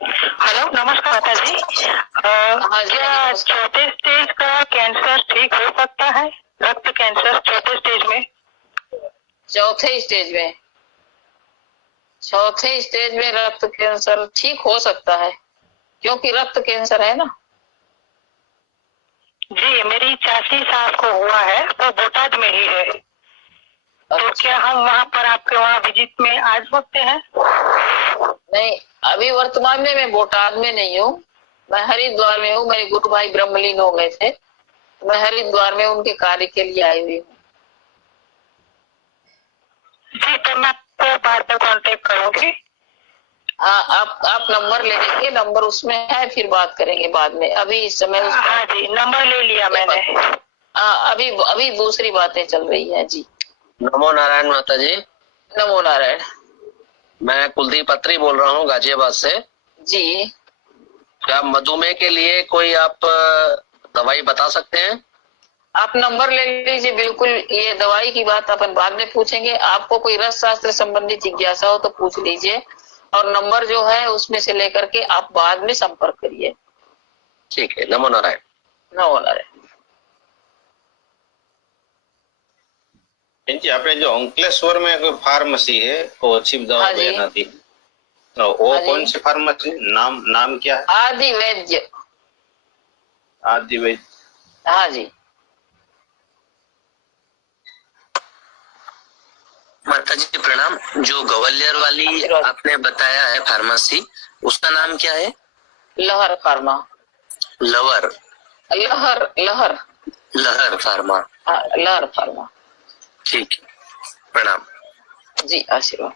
हेलो, नमस्कार माता जी। हाँ जी, क्या चौथे स्टेज का कैंसर ठीक हो सकता है? रक्त कैंसर चौथे स्टेज में? चौथे स्टेज में रक्त कैंसर ठीक हो सकता है, क्योंकि रक्त कैंसर है ना। जी, मेरी चाची सास को हुआ है, वो बोटाद में ही है। तो क्या हम वहाँ पर आपके वहाँ विजिट में आ सकते हैं? नहीं, अभी वर्तमान में मैं बोटाद में नहीं हूँ, मैं हरिद्वार में हूँ। मेरे गुरु भाई ब्रह्मलीन हो गए थे, मैं हरिद्वार में उनके कार्य के लिए आई हुई हूँ। जी, तो मैं आपको बाद में कांटेक्ट करूँगी। हाँ, आप नंबर ले लीजिए, नंबर उसमें है, फिर बात करेंगे बाद में। अभी इस समय हाँ जी, नंबर ले लिया मैंने। हाँ, अभी दूसरी बातें चल रही है जी। नमो नारायण माता जी। नमो नारायण। मैं कुलदीप अत्री बोल रहा हूँ गाजियाबाद से जी। क्या मधुमेह के लिए कोई आप दवाई बता सकते हैं? आप नंबर ले लीजिए, बिल्कुल। ये दवाई की बात अपन बाद में पूछेंगे। आपको कोई रस शास्त्र संबंधी जिज्ञासा हो तो पूछ लीजिए, और नंबर जो है उसमें से लेकर के आप बाद में संपर्क करिए। ठीक है, नमो नारायण। नमो नारायण। जी, आपने जो अंकलेश्वर में कोई फार्मेसी है वो अच्छी दवा देना थी, तो वो कौन सी फार्मेसी? नाम क्या है? आदि वैद्य। आदि वैद्य। हाँ जी। माता जी प्रणाम। जो ग्वालियर वाली आपने बताया है फार्मेसी, उसका नाम क्या है? लहर फार्मा। लहर फार्मा। हाँ, लहर फार्मा। ठीक है, प्रणाम जी, आशीर्वाद।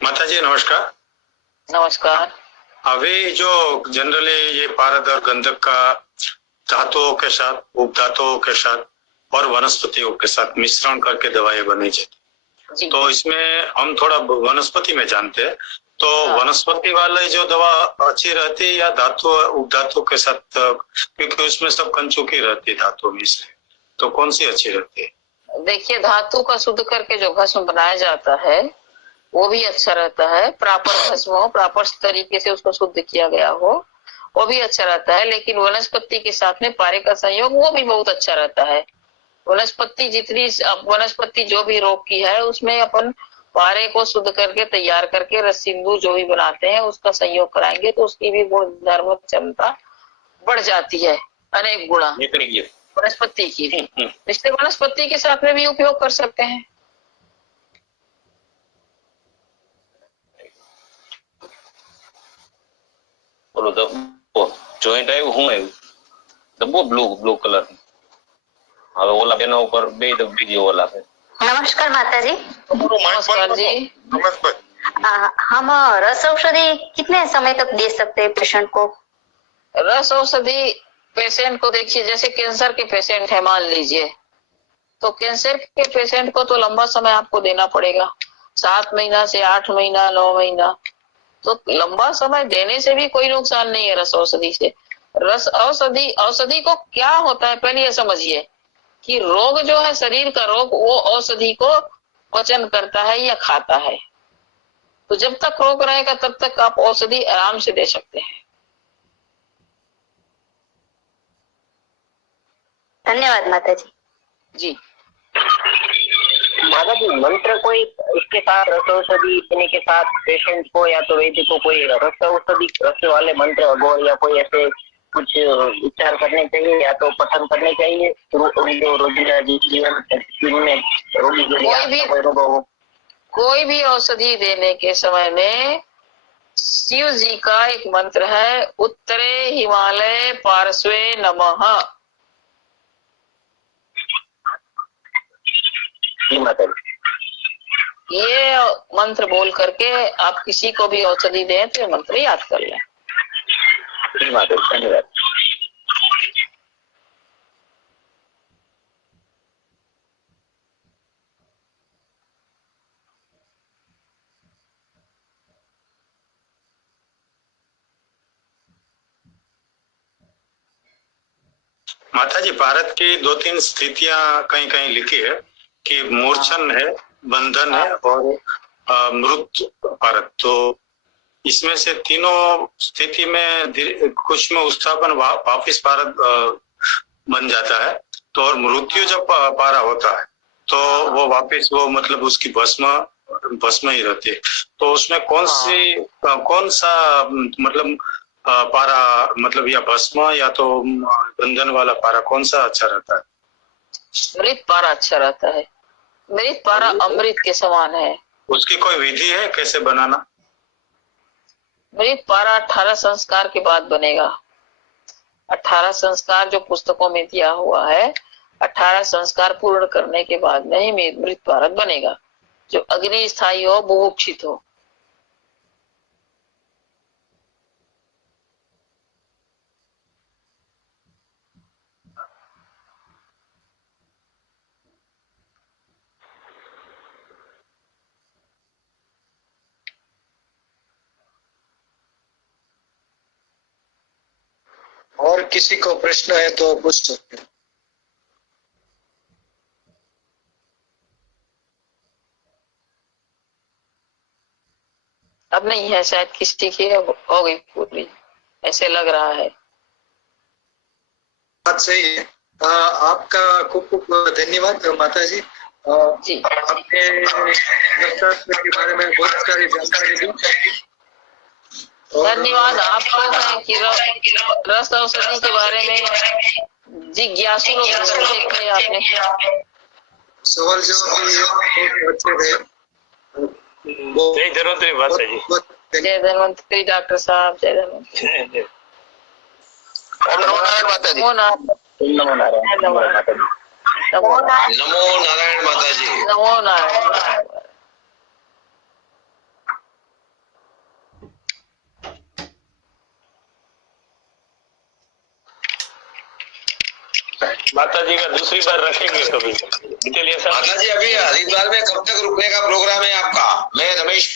माता जी नमस्कार। नमस्कार। अभी जो जनरली ये पारद और गंधक का धातुओं के साथ, उपधातुओं के साथ और वनस्पतियों के साथ मिश्रण करके दवाएं बनी जाती, तो इसमें हम थोड़ा वनस्पति में जानते हैं, तो वनस्पति वाले जो दवा अच्छी रहती है या धातु उपधातु के साथ? क्योंकि उसमें सब कंचुकी रहती है धातु में, इसलिए तो कौन सी अच्छी रहती है? देखिए, धातु का शुद्ध करके जो भस्म बनाया जाता है वो भी अच्छा रहता है। प्रॉपर भस्म हो, प्रॉपर तरीके से उसको शुद्ध किया गया हो, वो भी अच्छा रहता है। लेकिन वनस्पति के साथ में पारे का संयोग वो भी बहुत अच्छा रहता है। वनस्पति जो भी रोग की है उसमें अपन पारे को शुद्ध करके तैयार करके रस सिंधु जो भी बनाते हैं उसका संयोग कराएंगे तो उसकी भी गुण धर्म क्षमता बढ़ जाती है, अनेक गुणा। वनस्पति की, इसलिए वनस्पति के साथ में भी उपयोग कर सकते हैं। બોલો ધબ્બો જોઈન્ટ આવ્યું હું આવ્યું ધબ્બો બ્લુ કલર હવે ઓલા બેના ઉપર બે બીજી ઓલા છે। नमस्कार माताजी। नमस्कार जी। हम रस औषधि कितने समय तक दे सकते हैं पेशेंट को? रस औषधि पेशेंट को देखिए, जैसे कैंसर के पेशेंट है मान लीजिए, तो कैंसर के पेशेंट को तो लंबा समय आपको देना पड़ेगा, 7 महीना से 8 महीना 9 महीना, तो लंबा समय देने से भी कोई नुकसान नहीं है रस औषधि से। रस औषधि को क्या होता है पहले ये समझिए कि रोग जो है, शरीर का रोग, वो औषधि को पचन करता है या खाता है। तो जब तक रोग रहेगा तब तक आप औषधि आराम से दे सकते हैं। धन्यवाद माताजी। जी माता जी, मंत्र कोई इसके साथ रस औषधि देने के साथ पेशेंट को या तो वैद्य को कोई रस औषधि रस वाले मंत्र अघोर या कोई ऐसे कुछ उच्चार करने चाहिए या तो पठन करने चाहिए जो रोजिंदा जीवन में रोगी के लिए कोई भी औषधि देने के समय में शिव जी का एक मंत्र है, उत्तरे हिमालय पार्श्वे नमः। ये मंत्र बोल करके आप किसी को भी औषधि दें तो मंत्र याद कर लें। धन्यवाद। माता जी, भारत की 2-3 स्थितियां कहीं कहीं लिखी है कि मूर्छन है, बंधन है और मृत भारत। तो इसमें से तीनों स्थिति में कुछ में उत्थापन वापिस भारत बन जाता है, तो और मृत्यु जब पारा होता है तो वो वापिस वो मतलब उसकी भस्म ही रहती है। तो उसमें कौन सा मतलब पारा मतलब या भस्म या तो बंधन वाला पारा कौन सा अच्छा रहता है? मृत पारा अच्छा रहता है। मृत पारा अमृत के समान है। उसकी कोई विधि है कैसे बनाना? मृत पारा 18 संस्कार के बाद बनेगा। 18 संस्कार जो पुस्तकों में दिया हुआ है, 18 संस्कार पूर्ण करने के बाद नहीं मृत पारा बनेगा, जो अग्नि स्थायी हो, बुभुक्षित हो। और किसी को प्रश्न है तो पूछ सकते हैं। अब नहीं है, शायद किसी की हो गई पूरी, ऐसे लग रहा है। बात सही है। आपका खूब खूब धन्यवाद माता जी। आपने रक्तदान के बारे में बहुत सारी जानकारी दी। धन्यवाद आपको है कि रस औषधि के बारे में जिज्ञासु लोग थे आपने। सवाल जवाब बहुत अच्छे रहे। जय धन्वंतरी माता जी। जय धन्वंतरी डॉक्टर साहब, जय धन्वंतरी। नमो नारायण माता जी। नमो नारायण माता जी। नमो नारायण माता जी। नमो नारायण। माता जी का दूसरी बार रखेंगे कभी? माता जी, अभी हरिद्वार में कब तक रुकने का प्रोग्राम है आपका? मैं रमेश